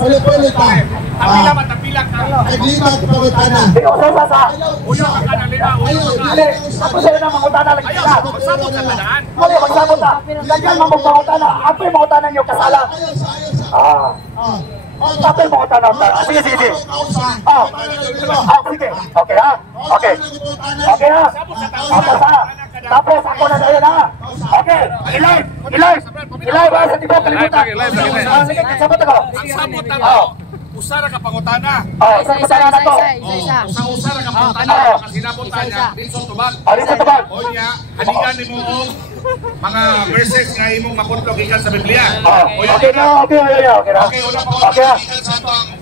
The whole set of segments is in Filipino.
Puli-puli ka. Tapila ba, tapila ka. Naglibat pangutana. Sa. Uyo ka ka na lima, uyo ka ka. Dili, ako sa'yo na mangutana lagi Ayaw, ka. sabot sa tadaan. Mali, magsabot na. Ganyan mangutana. Ako yung mangutana niyo kasala. Tapos mangutana. Sige. Sige ha. Okay. Okay ha. Tapos ako na sa'yo na. Okay. Ilay ba sa tibo kalimutan? Sige, kasabot ako. Ang sabot na mo, usara ka pangutana. Isang masaya na to. Sa usara ka pangutana, kasi napunta niya, dito tubag. Dito tubag. O niya, halikan ni mo mga verses nga imong makontrol gikan sa Biblia. Okay na. Okay, una pa Okay ha. sa atong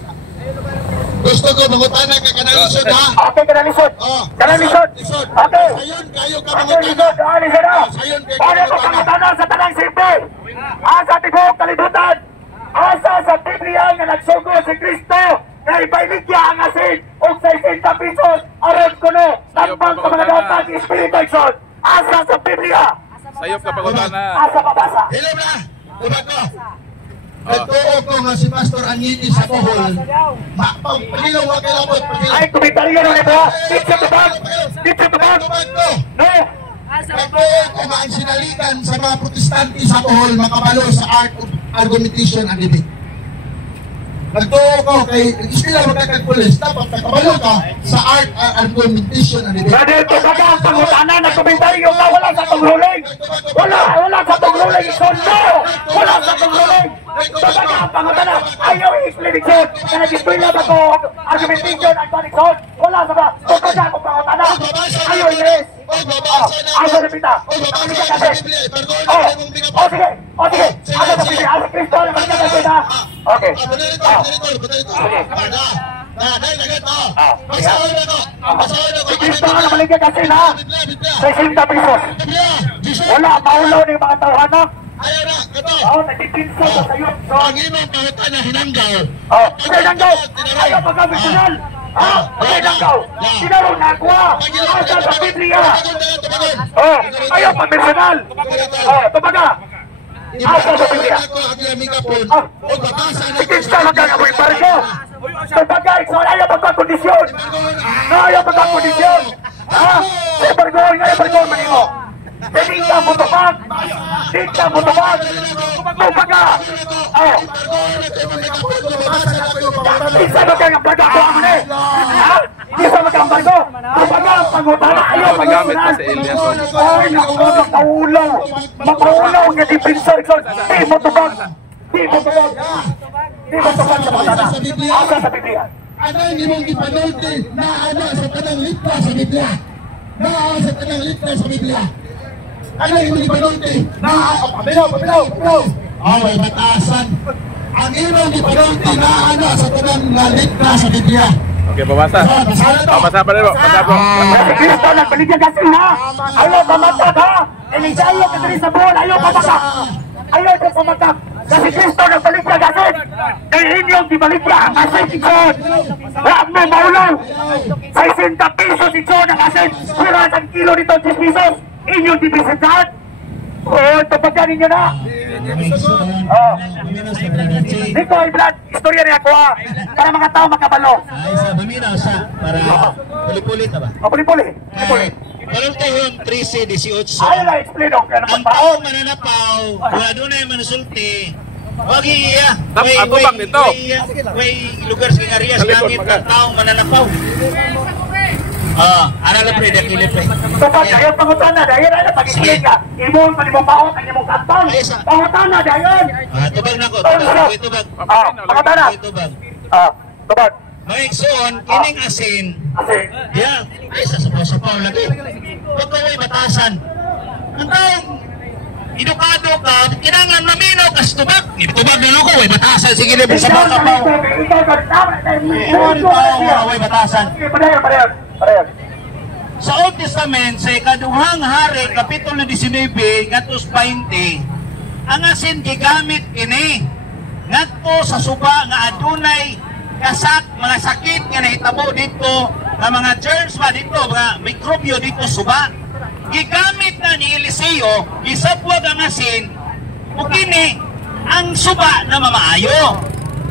Gusto ko mangutana ka kanalisod ha. Okay, kanalisod. Okay. Sayon kayo ka Okay, lisod. Lisod na. Paano ko pangutana sa tanang simple? Asa tibok kalibutan. Asa sa Biblia nga nagsugo si Kristo na ipailigya ang asin o sa 60 pesos aron kuno tambang sa mga dapat Espiritu Igsoon. Asa sa Biblia. Sayop ka pangutana. Asa pabasa. Hello na. Tubag ko. Nagtuo ko nga si Pastor Angini sa Bohol. Pagilaw ka labot. Ay, komentaryo na ito. Dito tubag. Tubag ko. No. Nagtuo ko nga ang sinalikan sa mga protestante sa Bohol makabalo sa art of argumentation and debate. Nagtuo ko kay ispila mo kagpulis dapat makabalo ka sa art argumentation and debate. Dahil kumbaga ang pangutana na komentaryo na wala sa tungruling. Wala sa tungruling. No! Wala sa tungruling. Kumbaga ang pangutana ayaw i-explain Igsoon. Na nag-explain ba ko argumentation and connection. Wala sa ba. Kumbaga ang pangutana ayaw i-explain. Ako na pita. Sige. Sige. Ako na pita. Ako Kristo na magkakasya na. Okay. Si Kristo na maligyan kasi na 60 pesos. Wala, maulaw ni mga tawanak. Ayaw na, ito. Nagpipinsa sa sayo. Ang imong pangutana hinanggaw. Hinanggaw. Ayaw pagkabisunal. Hinanggaw. Sinaro na kuha. Asa sa Biblia. Ayaw pagkabisunal. Tumaga. Asa sa Biblia. Ikinsa magkakaboy barko. Tumaga, ayaw pagkakondisyon. Ayaw pagkakondisyon. Ayaw barko manimo. Hindi ka mutubag! Tumaga! Isa ba kang baga ko ang mani? Isa ba kang bago? Tumaga ang pangutana! Ayaw pagkasunal! Ay, naku, makaulaw nga dipinsa! Di mutubag sa pangutana! Asa sa Biblia? Ano yung imong ipanulti na ano sa tanang litwa sa Biblia? Ano yung ipanulti? Pabilaw! May batasan. Ang imong ipanulti na ano sa tanang litwa sa Biblia. Okay, pabasa. Pabasa pa rin po. Si Kristo nagbaligyan kasi na. Ayaw pamatag ha. Elisayo ka diri sa buhol. Ayaw pamatag. Kasi Kristo nagbaligyan kasi. Dahil inyong dibaligyan ang asin Igsoon. Wag mo maulaw. 60 pesos Igsoon ang asin. Sira ang kilo nito 10 pesos. Inyong dibisasan. Tupagyan ninyo na. Dito ay Vlad, istorya niya ko ha. Para mga tao makabalo. Ay, sa maminaw siya. Para puli-puli ta ba? Puli-puli. Walang tahon 13-18. Ayaw na explain o. Ang taong mananapaw, wala doon na yung manusulti. Huwag iya. Atubang dito. Way lugar sa Ingarias langit ang taong mananapaw. Ara na pre, dakili pre. Kapag ayaw pangutana, dahil na pag-explain ka. Imong palimong ang imong kantang. Pangutana, dahil. Tubag na ko. Tubag. Pangutana. Tubag. May Igsoon, kining asin. Yan. Ay, sasapaw lagi. Huwag ka may batasan. Ang taong edukado ka, kinangan maminaw ka sa tubag. Tubag na ako, way batasan. Sige, libre sa mga kapaw. Way batasan. Parehas. Sa Old Testament, sa ikaduhang hari, Kapitulo 19, ngatos 20, ang asin gigamit kini ngadto sa suba nga adunay kasak, mga sakit nga nahitabo dito, nga mga germs ba dito, mga mikrobyo dito suba. Gigamit na ni Eliseo, gisapwag ang asin, o kini ang suba na mamaayo.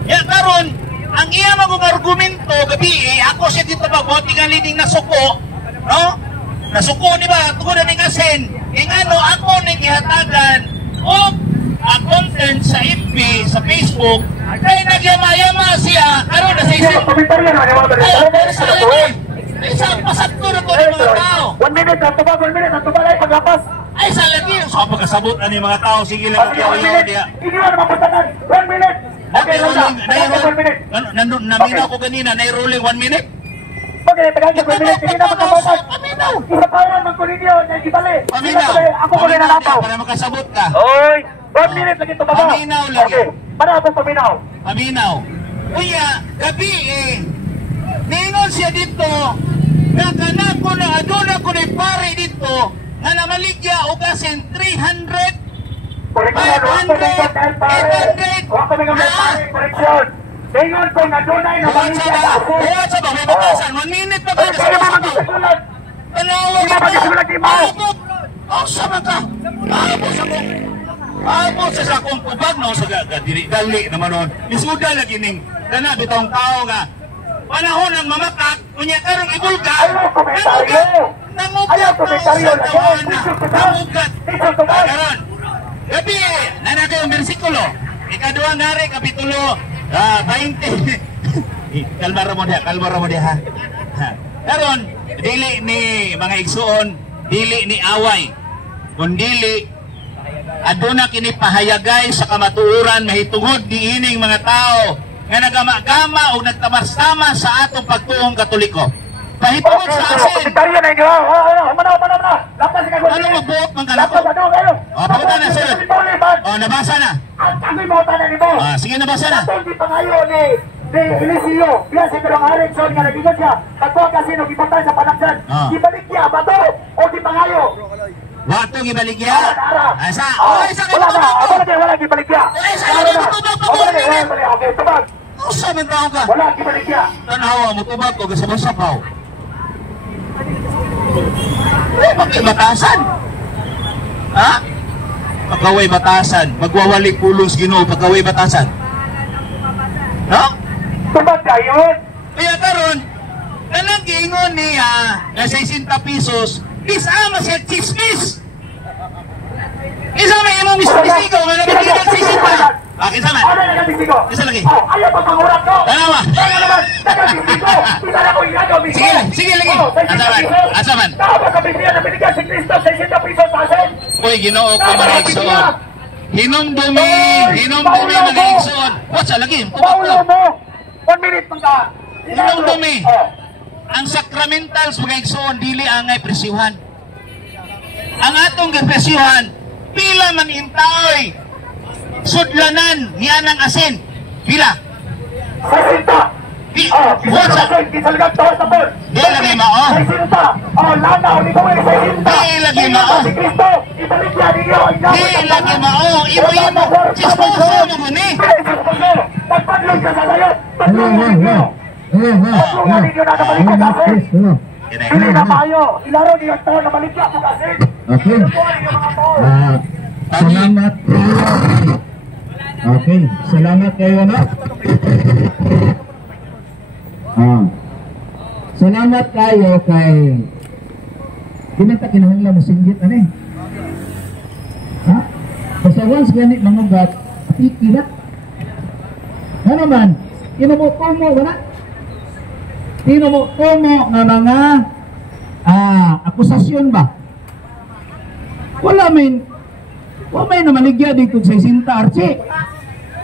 Ya karon ang iya magong argumento gabi ako siya dito ba tingali ding nasuko, no? Nasuko ni ba tungod ning asin. Ingano ako ning gihatagan og content sa FB sa Facebook kay nagyama-yama siya karon na sa isip. Komentaryo na mo dali. Isa pasakto na ko ng mga tao. 1 minute, natubag 1 minute, natubag ay paglapas. Ay sa lagi so pagkasabot ani mga tao sige lang Ayaw diya. Hindi na mapatanan. 1 minute. Okay lang na. 1 minute. Nandun naminaw ko kanina na rolling 1 minute. Okay, tagal ka 1 minute. Hindi na makabatas. Paminaw. Isa pa yan magkuninyo na gibali. Paminaw. Ako ko rin nalapaw. Para makasabot ka. Oy, 1 minute lagi tumaga. Paminaw lagi. Okay, para ako paminaw. Paminaw. Kuya, gabi ningon siya dito na kanak ko na aduna ko ni pare dito nga namaligya og asin 300 Koreksyon. Tingnan ko na doon ay nabangin siya. Buwan sa ba? May batasan. 1 minute pa ba? Kaya ba magkasulat? Tanawa Hindi ba magkasulat di ba? sama ka. Amo sa sakong kubag na sa dili naman nun. Isuda lagi ning kana bitong tao nga. Panahon ng mamakat, kunya karong ibulga. Ayaw komentaryo. Ayaw komentaryo na yan. Nangugat. Karon. Gabi, nanaka yung versikulo. Ikaduang hari, kapitulo 20. Kalmara mo diha, ha. Karon, dili ni mga igsuon, dili ni away. Kung dili, aduna kini pahayagay sa kamatuoran mahitungod diining mga tao nga nagama-gama o nagtamar-tama sa atong pagtuong Katoliko. Pahitungod sa asin. Komentaryo na inyo. Mana. Lapas ka ko. Ano magbuot mga kalako? Lapas kayo. Pabuta na sir. Nabasa na. Ang tagoy mo tanan nimo. Sige, nabasa na. Atong di pangayo ni Eliseo. Biya si Perong Harrison nga nagigot siya. Katwa kasi nung ipunta sa panagsan. Ibalik niya ba to? O di pangayo? Watong ibaligya. Asa? Isa ka Wala na. tubag. Wala gibaligya. Okay, tubag. Usa man tao ka. Wala gibaligya. Tanawa mo tubag ko sa sapaw. Batasan. Ha? Pagkaway batasan. Magwawali pulos Ginoo pagkaway batasan. No? Tubag dayon. Kaya karon, kanang giingon niya na 60 pesos, isama siya chismis. Isa may imong mistisigo nga nabigyan ng 60. Isa man. Ano na nabisigo? Isa lagi. Ayaw pa pangurat ko. Tanawa. Kaya naman, nabisigo. Isa na ko inagaw. Sige lagi. Asa man. Nakapagkabisiyan na binigyan si Cristo 60 pesos sa asin. Uy, Ginoo ko mga igsoon. Hinumdumi mga igsoon. What's lagi? Paulo mo. 1 minute pang ka. Hinumdumi. Ang sacramentals mga igsoon dili angay presyuhan. Ang atong presyuhan pila man intaoy sudlanan niya ng asin. Pila? 60. What's up? Kisalagag tawa sa pol. Di lagi mao. 60. Lana, hindi ko may 60. Di lagi mao. Si Cristo, ibalik niya ninyo. Di lagi mao. Imo. Chismoso mo gani. Pagpadlog ka sa sayo. Pagpadlog ninyo. Pagpadlog ninyo na nabalikan kasi. Hindi na tayo. Ilaro niyo ang taon na balikan mo kasi. Okay. Salamat. Okay, salamat kayo na. Salamat kayo kay Ginata kinahanglan mo singgit ani. Ha? Basta once ganit mangugat, apikila. Ano man? Tinumo wala? Tinumo nga mga akusasyon ba? Wala may namaligya dito sa Isinta Archie.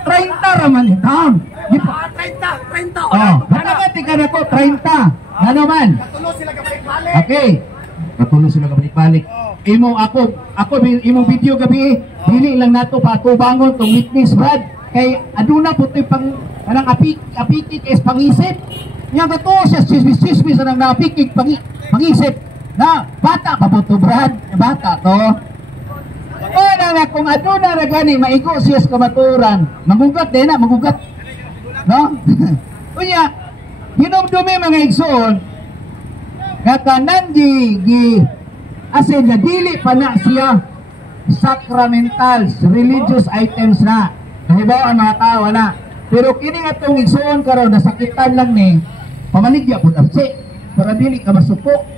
30 raman itang. 30. Hanapati ka na ko, 30. Ano man? Katulo sila kabalik-balik. Okay. Katulo sila kabalik-balik. Imong video gabi, dili lang nato pa ako bangon tong witness Brad. Kay aduna puti pang kanang apikik is pangisip. Yang kato siya chismis anang napikik pangisip. Na bata pa po to Brad. Bata to. Wala na kung aduna na gani maigo siya sa kamaturan. Magugat din na, magugat. No? Kunya, hinumdumi mga igsoon, katanan asin na dili pa na siya sacramentals, religious items na. Nahibaw ang mga tao na. Pero kini nga itong igsuon karon nasakitan lang ni pamaligya po nafsi para dili ka masuko.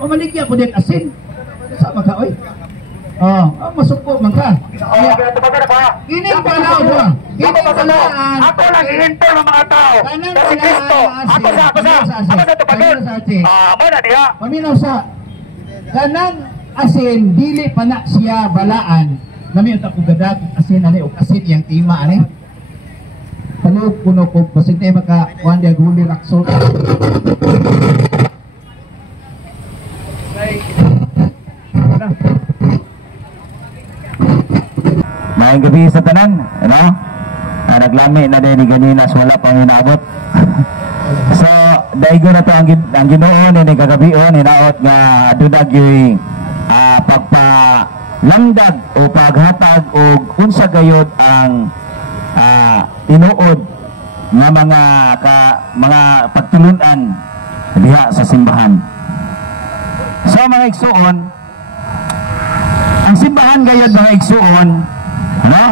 Pamaligya po din asin. Sa ka oy. Masuko man ka. Kini pala ba? Kini pala ako lang ihintay ng mga tao. Kasi Kristo, ako sa tupagin. Mana diha? Paminaw sa kanang asin dili pa na siya balaan. Nami utak ko gadak asin ani og asin yang tima ani. Palog kuno ko pasinte maka kuan dia guli rakso. Maayong gabi sa tanan, ano? Naglami na din ni ganinas wala pang inabot. So, daigo na to ang Ginoo ni kagabion hinaot nga dudag yoy pagpalangdag o paghatag o unsa gayud ang tinuod nga mga pagtulunan diha sa simbahan. So mga igsuon, ang simbahan gayud mga igsuon, ano?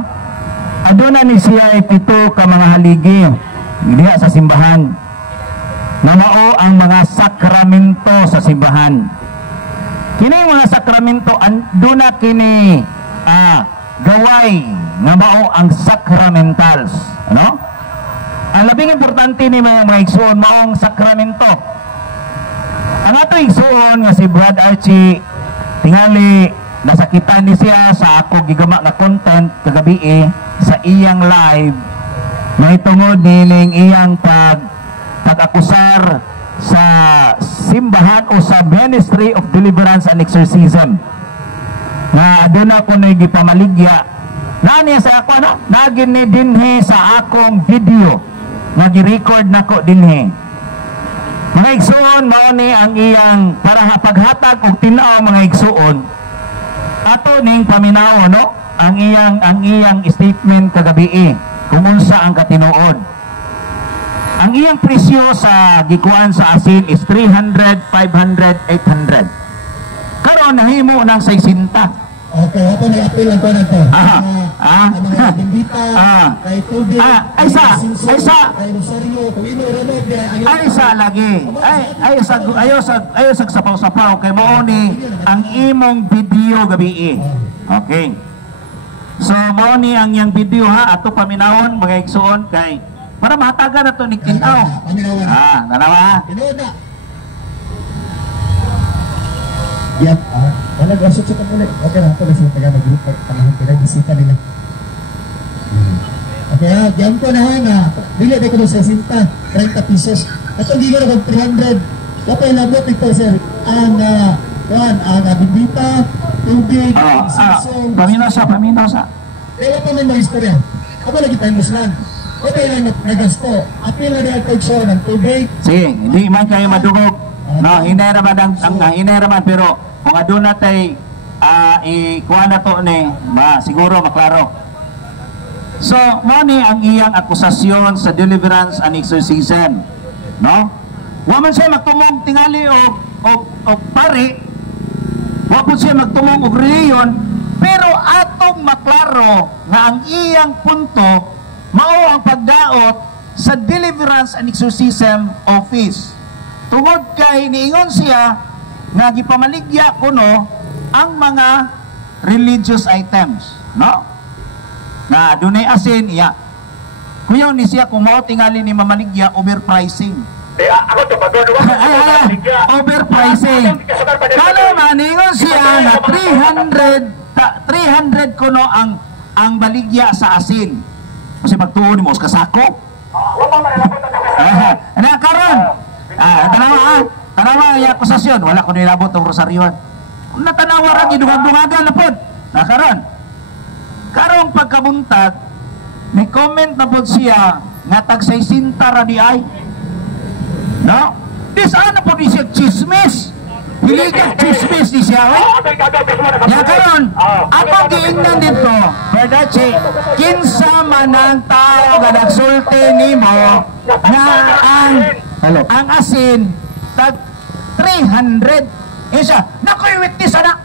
Aduna ni siya ay 7 ka mga haligi diha sa simbahan. Na mao ang mga sakramento sa simbahan. Kini mga sakramento aduna kini gaway nga mao ang sacramentals, ano? Ang labing importante ni mga igsuon mao ang sakramento. Ang ato igsuon nga si Brad Archie tingali nasakitan ni siya sa ako gigama na content kagabi sa iyang live may tungod niling iyang pag-akusar sa simbahan o sa Ministry of Deliverance and Exorcism nga aduna ko na gipamaligya nani sa ako ano nagin ni dinhi sa akong video nga gi-record nako dinhi. Mga igsuon mao ni ang iyang para paghatag og tin-aw mga igsuon ato ning paminaw no ang iyang statement kagabi kung unsa ang katinuod. Ang iyang presyo sa gikuan sa asin is 300, 500, 800. Karon nahimo ng 60. Okay, ako na-appeal lang ko na to. Mga bimbita, kay tubig, ay sa lagi. Ayo sa sapaw-sapaw kay mao ni ang imong video gabi. Okay. So mao ni ang iyang video ha ato paminawon mga igsuon kay para mahatagan na to ni Kinaw. Dalawa. Yan, wala gasot sa pagkulit. Okay na, ito na sila taga mag-group panahon pinag-bisita nila. Okay ha, diyan ko na nga, bili na ko sa 60, 30 pesos. Ito hindi ko na kung 300. Kapag nabot ito sir, ang bibita, tubig, sisong. Paminaw sa. Kaya pa may mga istorya. Ako lagi tayo muslan. Okay lang nagasto. Apil na niya ito ng tubig. Sige, hindi man kayo madugog. No, hineraman pero kung aduna tay ikuha na to ni siguro maklaro. So mo ni ang iyang akusasyon sa deliverance and exorcism, no? Wa man siya magtumong tingali o pari, wa po siya magtumong og reliyon, pero atong maklaro nga ang iyang punto mao ang pagdaot sa deliverance and exorcism office. Tungod kay niingon siya nga gipamaligya kuno ang mga religious items, no? Na dunay asin iya. Kuyaw ni siya kung mao tingali ni mamaligya overpricing. Ako to overpricing. Kalo maningon siya nga 300 kuno ang baligya sa asin. Kasi pagtuon mo sa kasako. Na karon. Tanawa ang akusasyon, wala ko nilabot ang rosaryon. Natanawa rin, idungag-dungagan na po. Karong pagkabuntag, may comment na po siya, nga tagsay sinta ra di ay. No? Dis ano po di siya chismis. Hiligag chismis di siya, ya karon, atong giingnan dito, Berdache, kinsa man ang tao nga nagsulti nimo nga ang asin tag 300. Yun siya, nakoy witness anak.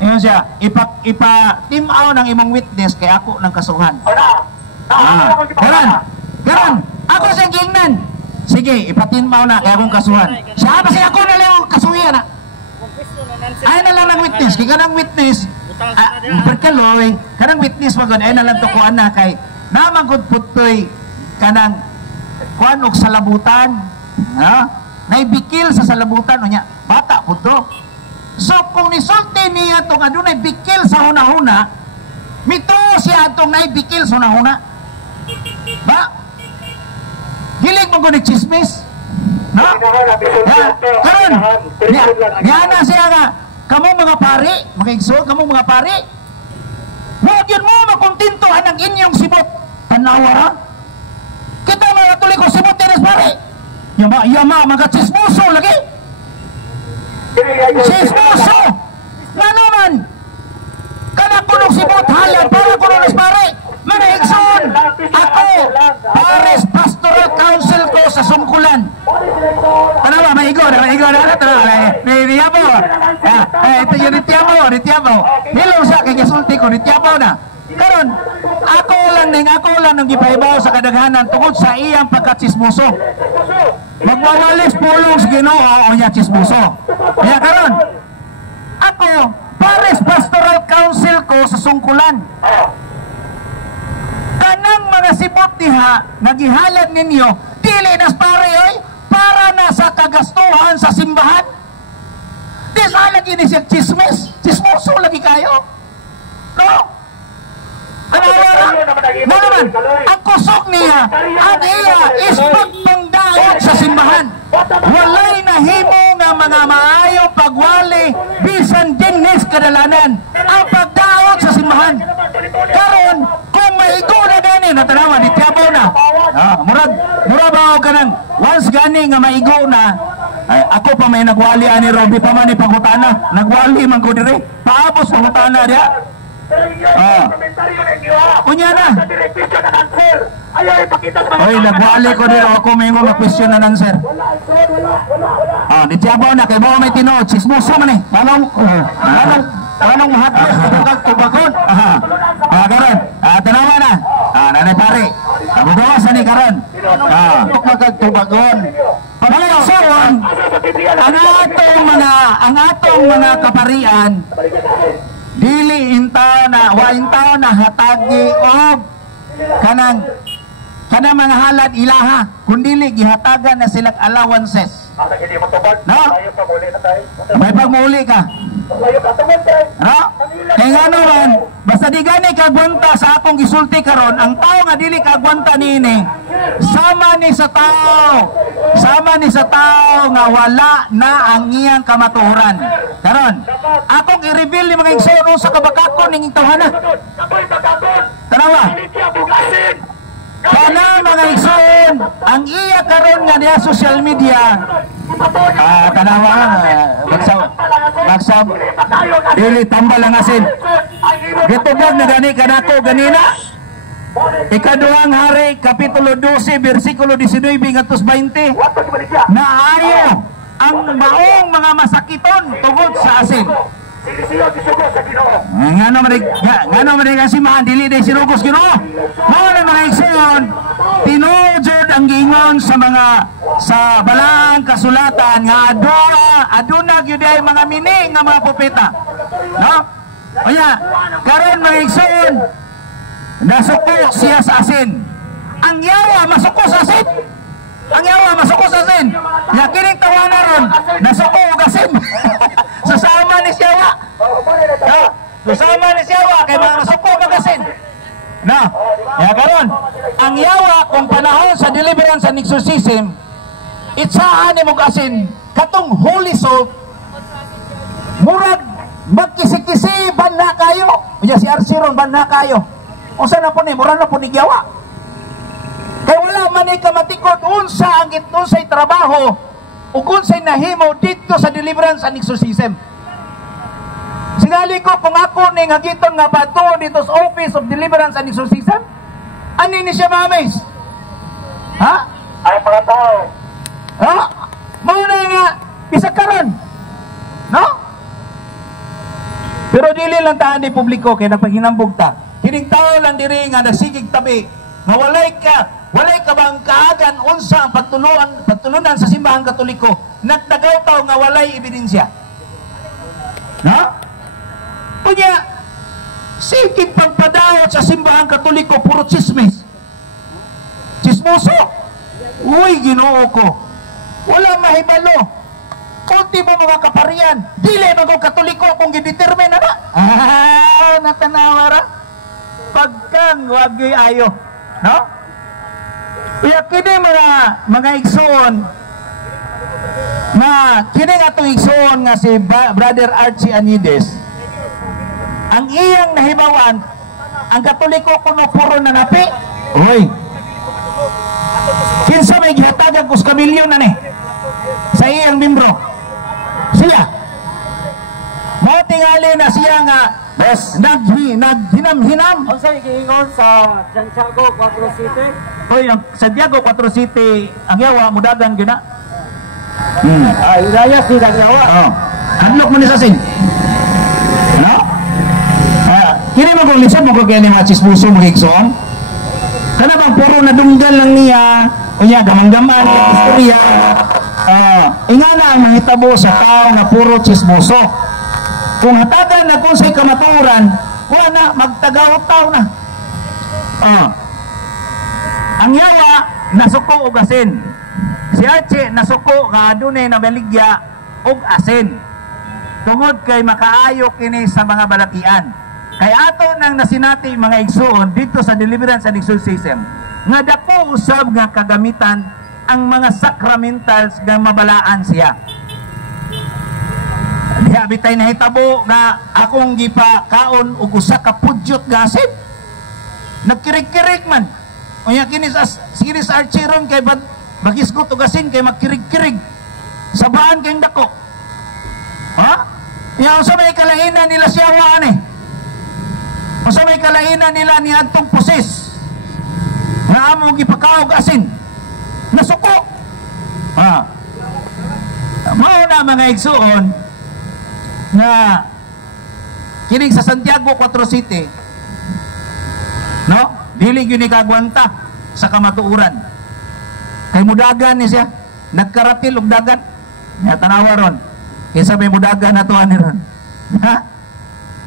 Yun siya, ipa-timaw ng imong witness kay ako ng kasuhan. Karon, ako sa gingnan. Sige, ipatin mo na kaya akong kasuhan. Siya ba siya ako na lang kasuhan na. Ay na lang ng witness, kaya kanang witness. Perkaloy, kanang witness magod ay na lang to kuan na kay namagod putoy kanang kuan og salabutan. Ha? Naibikil sa salabutan unya. Bata pud to. So kung nisulti niya itong adunay bikil sa huna-huna, mito siya itong naibikil sa huna-huna. Ba? Hilig mo ko ni chismis? No? Karon, yan na siya nga, kamong mga pari, mga igsoon, kamong mga pari, huwag yun mo makontintuhan ang inyong sibot. Tanawara? Kita mga tuloy ko sibot yan as pari. Yama, mga chismoso lagi. Chismoso! Na naman! Kanak ko nung sibot hayan para ko nung pare! Mga igsoon! Ako! Paris Pastoral Council ko sa Sungkulan! Ano ba? May igo na? May Ritiabo! Ito yung Ritiabo! Hilong sa aking kasulti ko, Ritiabo na! Karon, ako lang nang gipaibaw sa kadaghanan tungkol sa iyang pagkatsismoso. Magwawalis pulong sa Ginoo o niya tsismoso. Kaya karon, ako, Paris Pastoral Council ko sa Sungkulan. Kanang mga sibot diha, nagihalad ninyo, dili nas pare oy, para na sa kagastuhan sa simbahan. Di sa lagi ni siya chismoso lagi kayo. No? Ano naman, ang kusog niya, ang iya is pagpangdaot sa simbahan. Walay nahimo nga mga maayong pagwali, bisan dinnis kadalanan, ang pagdaot sa simbahan. Karon, kung maigo na gani, natanawa, nitiabaw na. Mura ba ka nang, once gani nga maigo na, ay, ako pa may nagwali ani Robby pa man ni pagutana. Nagwali man ko dire. Paapos pagutana dia. Kunya na. Oy, nagwali ko dito ako may mga question na nan sir. Nitiabaw na kay mo may tinuod, chismoso man eh. Anong tubagon? Karon, tanawa na. Nanay pare. Bugawas ni karon. Tubagon. Pagkakasuon, ang atong mga kaparian, dili intaw na hatagi og kanang mga halad ilaha, kundili gihatagan na silang allowances. No? May pagmuli ka. No? Kaya nga naman, basta di gani kagwanta sa akong gisulti karon, ang tao nga dili kagwanta nini, sama ni sa tao nga wala na ang iyang kamatuoran. Karon, akong i-reveal ni mga igsoon sa kabakakon ning tawhana. Tanawa. Kana mga igsoon, ang iya karon nga niya social media, tanawa, magsab, dili tambal ang asin. Gitubag na gani kanako ganina. Ikaduhang hari, Kapitulo 12, versikulo 19 ngadtos 20. Naayo ang maong mga masakiton tungod sa asin. Ngano man kasi dili day sinugos Ginoo. Mao na mga igsoon, tinujod ang giingon sa balaang kasulatan nga aduna gyud ay mga mini nga mga propeta. No? Oya, karon mga igsoon, nasuko siya sa asin. Ang yawa masuko sa asin. Ya kining tawana ron, nasuko og asin. Susama ni siya. Susama ni siya kay mga nasuko og asin. Na, ya karon, ang yawa kung panahon sa deliverance and exorcism, itsahan ni mog asin katong holy salt. Murag magkisi-kisi banna kayo. Unya si Arsiron banna kayo. Usa na po ni mura na po ni yawa. Kaya wala man ay kamatikot unsa ang unsay trabaho ug unsay nahimo dito sa deliverance and exorcism. Singali ko kung ako ning hagiton nga bato dito sa Office of Deliverance and Exorcism, ani ni siya mamis? Ha? Ay mga tao. Ha? Mao na nga bisag karon. No? Pero dili lang taan ni publiko kay nagpaghinambog ta. Kining tao lang diri nga nasigig tabi nga walay ka bang kaagan unsa ang pagtulunan sa simbahang Katoliko, nagtagaw taw nga walay ebidensya. No? Kunya, sikig pagpadawat sa simbahang Katoliko, puro chismis. Chismoso. Uy, Ginoo ko. Wala mahibalo. Kunti mo mga kaparian. Dili mga Katoliko kung gidetermine na. Natanawa ra. Pagkang wagi ayo. No? Kaya kini mga igsoon na kini atong igsoon nga si Brother Archie Anides, ang iyang nahibawan, ang Katoliko kuno puro nanapi. Uy, kinsa may gihatagan kus kamilyon na ni sa iyang membro siya mo tingali na siya nga naghinam-hinam. Ang sa'yo giingon sa Santiago 4 City. Uy, ang Santiago 4 City ang yawa mudagan gina. Ilaya sila yawa. Hadlok mo ni sa sin. Ano? Kini mo kung lisod mo kung kaya ni mga chismoso mga igsoon. Kana bang puro nadunggal lang niya, kunya gamang-gaman, istorya. Ingana ang mahitabo sa tao nga puro chismoso. Kung hatagan na kung sa'y kamaturan, kuha na, magtagaw tao na. Ang yawa, nasuko og asin. Si Archie, nasuko nga dunay na baligya og asin. Tungod kay makaayo kini sa mga balakian. Kay ato nang nasinati mga igsoon dito sa Deliverance and Exorcism nga dako usab nga kagamitan ang mga sacramentals nga mabalaan siya. Diha bitay nahitabo nga akong gipakaon og usa ka pudyot nga asin. Nagkirig-kirig man. Unya kini sa Archie ron kay bagisgot og asin kay magkirig-kirig. Sabaan kayong dako. Ha? Yang sa may kalainan nila siya waan eh. Masa may kalainan nila ni Antong Pusis nga among gipakaog asin nasuko. Mao na mga igsoon na kining sa Santiago 4 City, no? Dili gyud ni kagwanta sa kamatuoran. Kay mudagan ni siya, nagkarapil og dagan. Nya tanawa ron. Kinsa may mudagan ato ani ron. Ha?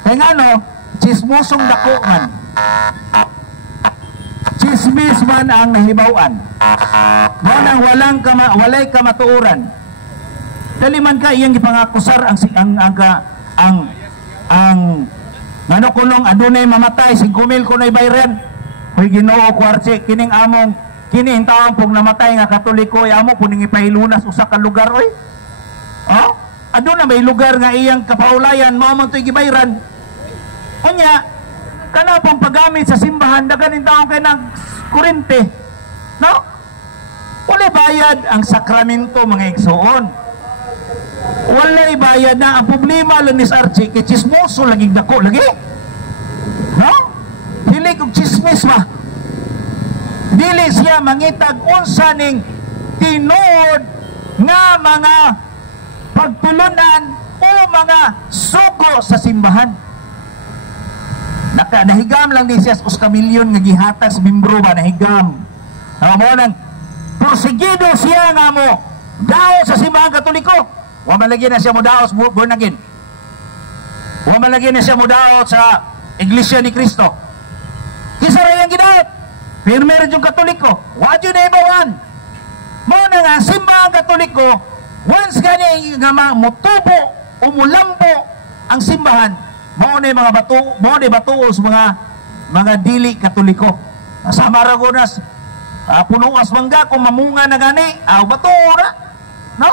Kay ngano? Chismosong dako man. Chismis man ang nahibawan. Mo nang walay kamatuoran. Dali man ka iyang gipangakusar ang ngano kunong adunay mamatay 5,000 kunoy bayran. Hoy Ginoo ko Archie, kining among kini taong pug namatay nga Katoliko amo puning ipahilunas usa ka lugar oy. Aduna may lugar nga iyang kapaulayan mao man toy gibayran. Kanya, kana pong paggamit sa simbahan, daganin taong kayo ng kurente. No? Wala bayad ang sakramento, mga igsoon. Wala bayad na. Ang problema lang ni Archie, kay chismoso laging dako, lagi. No? Dili kong chismis ba? Dili siya mangitag unsa ning tinuod nga mga pagtulunan o mga sugo sa simbahan. Nahigam lang ni siya us kamilyon nga gihatag sa membro ba, nahigam. Mo nang porsigido siya nga mo daw sa simbahang Katoliko. Wa malagi na siya mo daw sa born again. Wa malagi na siya mo daw sa Iglesia ni Cristo. Kisa ra yang gidawat. Firme ra yung Katoliko. Wa jud na ibawan. Mo na nga simbahang Katoliko, once gani nga mutubo o mulambo ang simbahan, mao ni mga bato sa mga dili Katoliko. Sa Maragonas punuas mangga kung mamunga na gani, bato ra. No?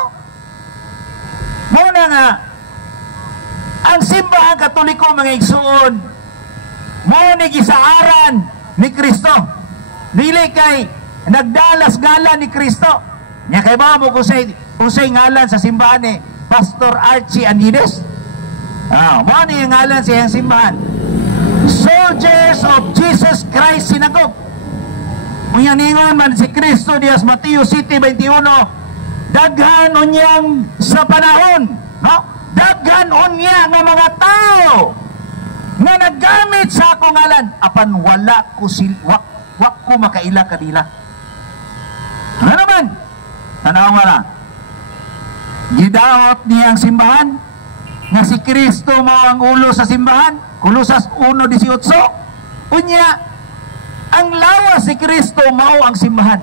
Mao na nga ang simbahang Katoliko mga igsoon, mao ni gisaaran ni Kristo. Dili kay nagdalas-gala ni Kristo. Nya kay ba mo kung say ngalan sa simbahan ni Pastor Archie Anides? Mao ni ngalan sa iyang simbahan. Soldiers of Jesus Christ Synagogue. Unya ningon man si Kristo dias Mateo City 21. Daghan unyang sa panahon, no? Daghan unya nga mga tao nga naggamit sa akong ngalan apan wala ko wa ko makaila kadila. Ano naman? Tanawa na. Gidaot niya ang simbahan nga si Kristo mao ang ulo sa simbahan. Kolosas 1:18. Unya, ang lawas si Kristo mao ang simbahan.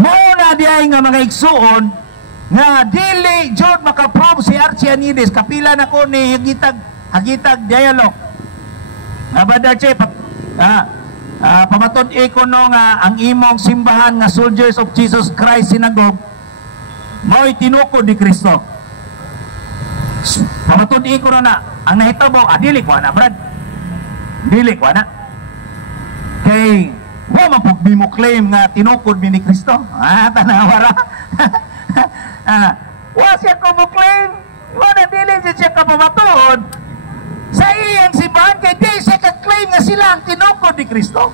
Mao na diay nga mga igsuon nga dili jud makaprove si Archianides kapila na ko ni hagitag dialog. Abada che pamatod ko no nga ang imong simbahan nga Soldiers of Jesus Christ Synagogue mao'y tinukod ni Kristo. Pamatod ko na ang nahitabo, dili ko na brad. Dili ko na. Kay wa man pug mo claim nga tinukod mi ni Kristo. Tanawara. Wa siya ko mo claim. Wa na dili siya ka pamatod. Sa iyang simbahan kay di siya ka-claim nga sila ang tinukod ni Kristo.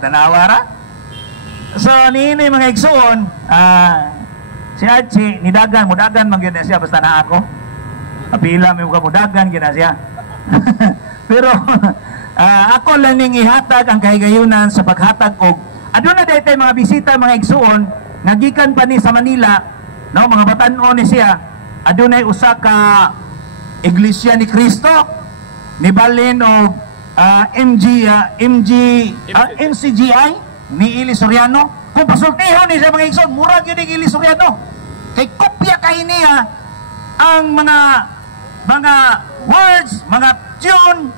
Tanawara. So niini mga igsoon, si Archie nidagan mudagan man gyud siya basta na ako. Apila may mudagan gyud siya. Pero ako lang ning ihatag ang kahigayunan sa paghatag og aduna daytay mga bisita mga igsuon nga gikan pa ni sa Manila, no, mga batan-on ni siya. Adunay usa ka Iglesia ni Cristo ni balin og MCGI ni Ili Soriano. Kung pasultiho ni sa mga igsoon, mura gyud ni Ili Soriano. Kay kopya kay niya ang mga words, mga tune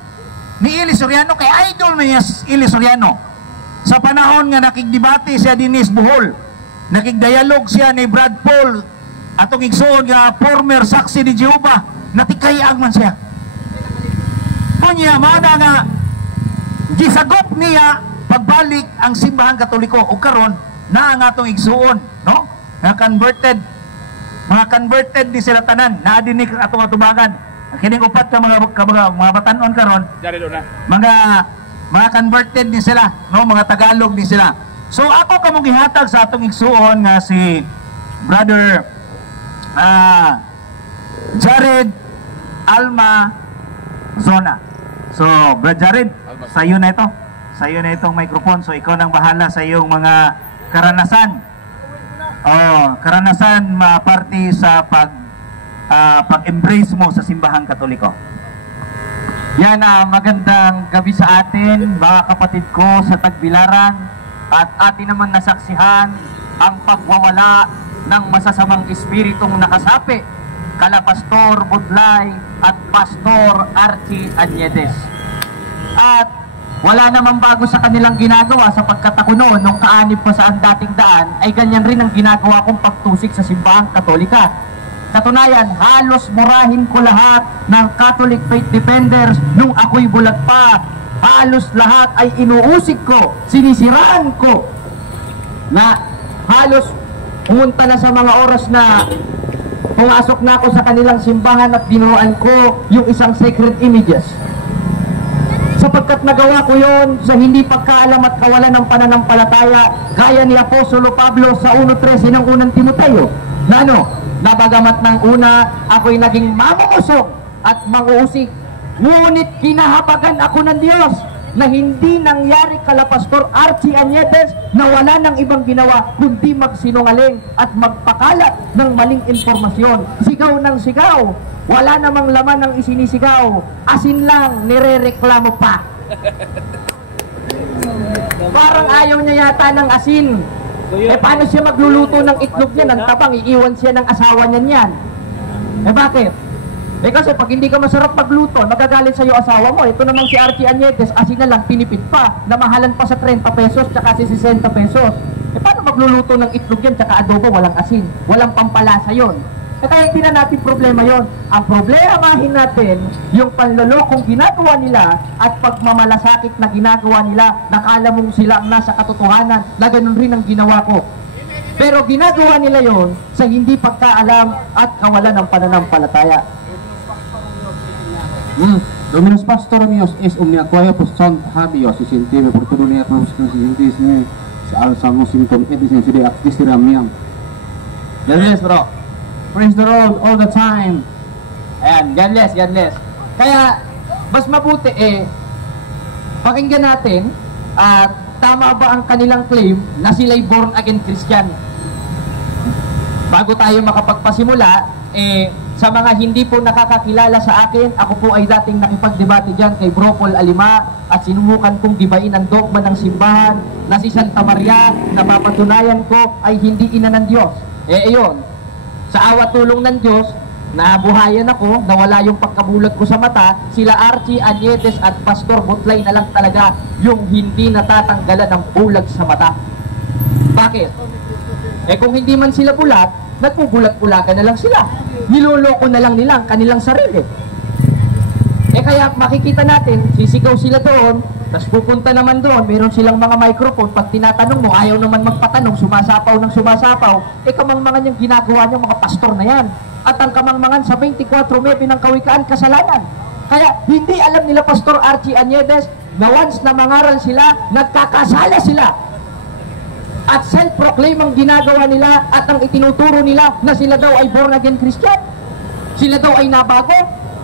ni Ili Soriano, kay idol niya Ili Soriano. Sa panahon nga nakigdebate siya dinis Bohol, nakigdialog siya ni Brad Paul, atong igsoon nga former saksi ni Jehovah, natikayang man siya. Kunya mana nga gisagop niya pagbalik ang simbahan Katoliko o karon na ang atong igsuon, no? Nga converted, mga converted di sila tanan, na dinik atong atubangan. Kining upat ka mga batan-on karon, mga converted din sila, no, mga Tagalog din sila. So ako kamong gihatag sa atong igsuon nga si Brother Jared Alma Zona. So Brother Jared, sa iyo na ito. Sa iyo na itong microphone. So ikaw nang bahala sa iyong mga karanasan. Karanasan parte sa pag-embrace mo sa simbahang Katoliko. Yan, magandang gabi sa atin, mga kapatid ko sa Tagbilaran, at atin naman nasaksihan ang pagwawala ng masasamang espiritong nakasapi kala Pastor Budlay at Pastor Archie Aniedes. At wala namang bago sa kanilang ginagawa, sapagkat ako noon, nung kaanib pa sa ang dating daan, ay ganyan rin ang ginagawa kong pagtusik sa simbahang Katolika. Katunayan, halos murahin ko lahat ng Catholic Faith Defenders nung ako'y bulag pa. Halos lahat ay inuusig ko, sinisiraan ko, na halos pumunta na sa mga oras na pumasok na ako sa kanilang simbahan at binuuan ko yung isang sacred images. Sapagkat nagawa ko yon sa hindi pagkaalam at kawalan ng pananampalataya, gaya ni Apostolo Pablo sa 1:13 ng unang Timoteo, na nabagamat ng una ako'y naging mamuusog at manguusig, ngunit kinahabagan ako ng Diyos na hindi nangyari kala Pastor Archie Aniedes na wala ng ibang ginawa kundi magsinungaling at magpakalat ng maling informasyon. Sigaw ng sigaw, wala namang laman ng isinisigaw, asin lang, nirereklamo pa. Parang ayaw niya yata ng asin. Paano siya magluluto ng itlog niya ng tabang, iiwan siya ng asawa niya niyan? Bakit? Kasi pag hindi ka masarap magluto, magagalit sa'yo asawa mo. Ito naman si Archie Aniedes, asin na lang, pinipid pa, namahalan pa sa 30 pesos, tsaka si 60 pesos. Paano magluluto ng itlog yan, tsaka adobo, walang asin, walang pampalasa yon. Kaya hindi na natin problema yon. Ang problemahin natin, yung panlolokong ginagawa nila at pagmamalasakit na ginagawa nila, nakala mong sila ang nasa katotohanan, na ganun rin ang ginawa ko. Pero ginagawa nila yon sa hindi pagkaalam at kawalan ng pananampalataya. Dominus Pastor míos es omniaquae postant habios y sentime por todo nia nos consistentisme sa alsamos sintom edis de actistira miam. Yes, bro. Praise the Lord all the time. Ayan, God bless, God bless. Kaya, mas mabuti pakinggan natin tama ba ang kanilang claim na sila'y born again Christian? Bago tayo makapagpasimula, sa mga hindi po nakakakilala sa akin, ako po ay dating nakipagdebate dyan kay Bro Paul Alima at sinubukan kong dibain ang dogma ng simbahan na si Santa Maria na papatunayan ko ay hindi ina ng Diyos. Ayun, sa awa tulong ng Diyos, nabuhayan ako, nawala yung pagkabulag ko sa mata, sila Archie Añedes at Pastor Butlay na lang talaga yung hindi natatanggalan ng bulag sa mata. Bakit? Kung hindi man sila bulat, nagpubulag-bulagan na lang sila. Niloloko na lang nila ang kanilang sarili. Kaya makikita natin, sisigaw sila doon, tapos pupunta naman doon, meron silang mga microphone, pag tinatanong mo, ayaw naman magpatanong, sumasapaw ng sumasapaw, kamangmangan yung ginagawa niyo mga pastor na yan. At ang kamangmangan sa 24 ng kawikaan, kasalanan. Kaya hindi alam nila Pastor Archie Añedes na once na mangaral sila, nagkakasala sila. At self-proclaim ang ginagawa nila at ang itinuturo nila na sila daw ay born again Christian. Sila daw ay nabago.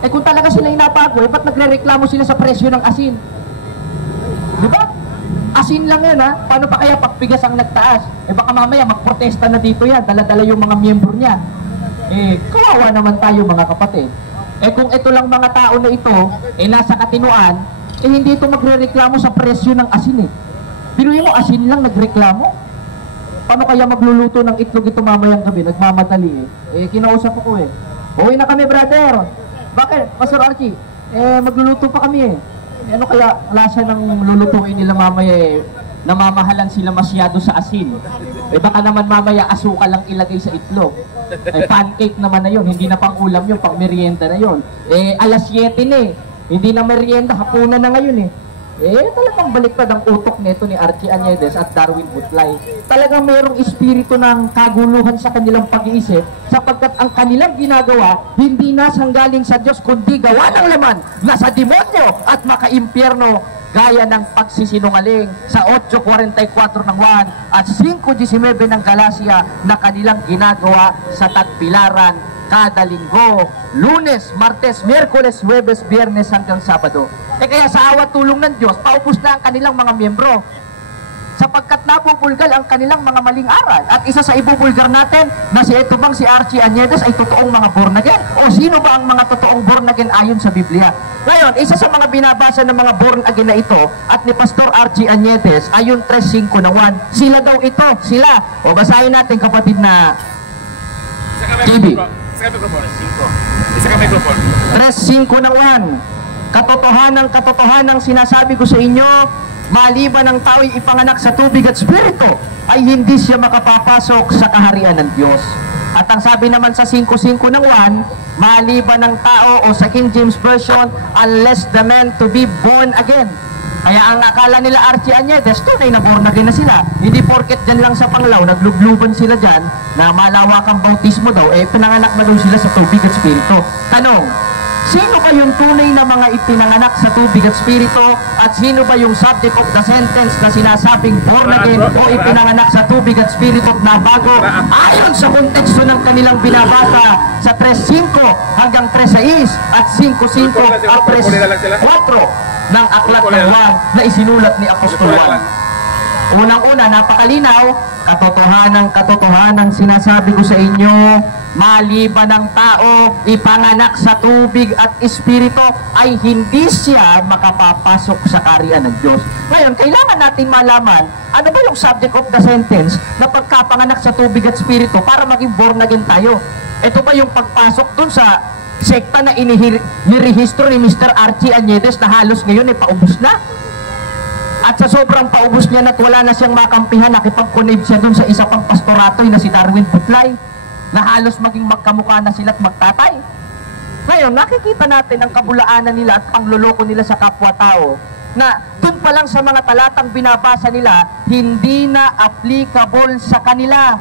Kung talaga sila ay nabago, ba't nagre-reklamo sila sa presyo ng asin? Diba? Asin lang yan ha. Paano pa kaya pagpigas ang nagtaas? Baka mamaya magprotesta na dito yan. Dala-dala yung mga miyembro niya. Kawawa naman tayo mga kapatid. Kung ito lang mga tao na ito, nasa katinuan, hindi ito magre-reklamo sa presyo ng asin Biruin mo, asin lang nagreklamo. Paano kaya magluluto ng itlog ito mamayang gabi? Nagmamadali kinausap ko uwi na kami brother. Bakit? Pastor Archie, magluluto pa kami ano kaya lasa ng lulutuin nila mamaya namamahalan sila masyado sa asin. Baka naman mamaya asukal lang ilagay sa itlog. Pancake naman na yun, hindi na pang ulam yun, pang merienda na yun. Alas 7 hindi na merienda, hapunan na ngayon talagang baliktad ang utok nito ni Archie Añedes at Darwin Butlay. Talagang mayroong espiritu ng kaguluhan sa kanilang pag-iisip sapagkat ang kanilang ginagawa hindi nasanggaling sa Diyos kundi gawa ng laman na sa demonyo at makaimpyerno gaya ng pagsisinungaling sa 8:44 ng Juan at 5:19 ng Galacia na kanilang ginagawa sa tagbilaran kada linggo, Lunes, Martes, Miyerkules, Huwebes, Biyernes hanggang Sabado. Kaya sa awa tulong ng Diyos, paubos na ang kanilang mga miyembro sapagkat nabubulgal ang kanilang mga maling aral. At isa sa ibubulgar natin na si ito bang si Archie Añedes ay totoong mga born again? O sino ba ang mga totoong born again ayon sa Biblia? Ngayon, isa sa mga binabasa ng mga born again na ito at ni Pastor Archie Añedes ayon 3:5 ng 1. Sila daw ito, sila. O basahin natin kapatid na TV. 3:5 ng 1. Katotohanang sinasabi ko sa inyo, maliban ng tao'y ipanganak sa tubig at spirito, ay hindi siya makapapasok sa kaharian ng Diyos. At ang sabi naman sa 5:5 ng 1, maliban ng tao o sa King James Version, unless the man to be born again. Kaya ang akala nila Archie Añedes, tunay na born again na sila. Hindi porket dyan lang sa Panglao, naglubluban sila dyan, na malawakang bautismo daw, pinanganak na daw sila sa tubig at spirito. Tanong, sino ba yung tunay na mga ipinanganak sa tubig at spirito at sino ba yung subject of the sentence na sinasabing born again o ipinanganak sa tubig at spirito na bago ayon sa konteksto ng kanilang binabasa sa 3:5 hanggang 3:6 at 5:5 at 3:4 ng aklat ng Juan na isinulat ni Apostol Juan. Unang-una, napakalinaw, katotohanan sinasabi ko sa inyo, maliban ng tao ipanganak sa tubig at espiritu ay hindi siya makapapasok sa kaharian ng Diyos. Ngayon, kailangan natin malaman ano ba yung subject of the sentence na pagkapanganak sa tubig at espiritu para maging born again tayo. Ito ba yung pagpasok dun sa sekta na nirehistro ni Mr. Archie Añedes na halos ngayon paubos na? At sa sobrang paubos niya at wala na siyang makampihan, nakipag-connect siya dun sa isa pang pastorato na si Darwin Butlay na halos maging magkamukha na sila at magtatay. Ngayon, nakikita natin ang kabulaanan nila at pangluloko nila sa kapwa-tao na dun pa lang sa mga talatang binabasa nila, hindi na applicable sa kanila.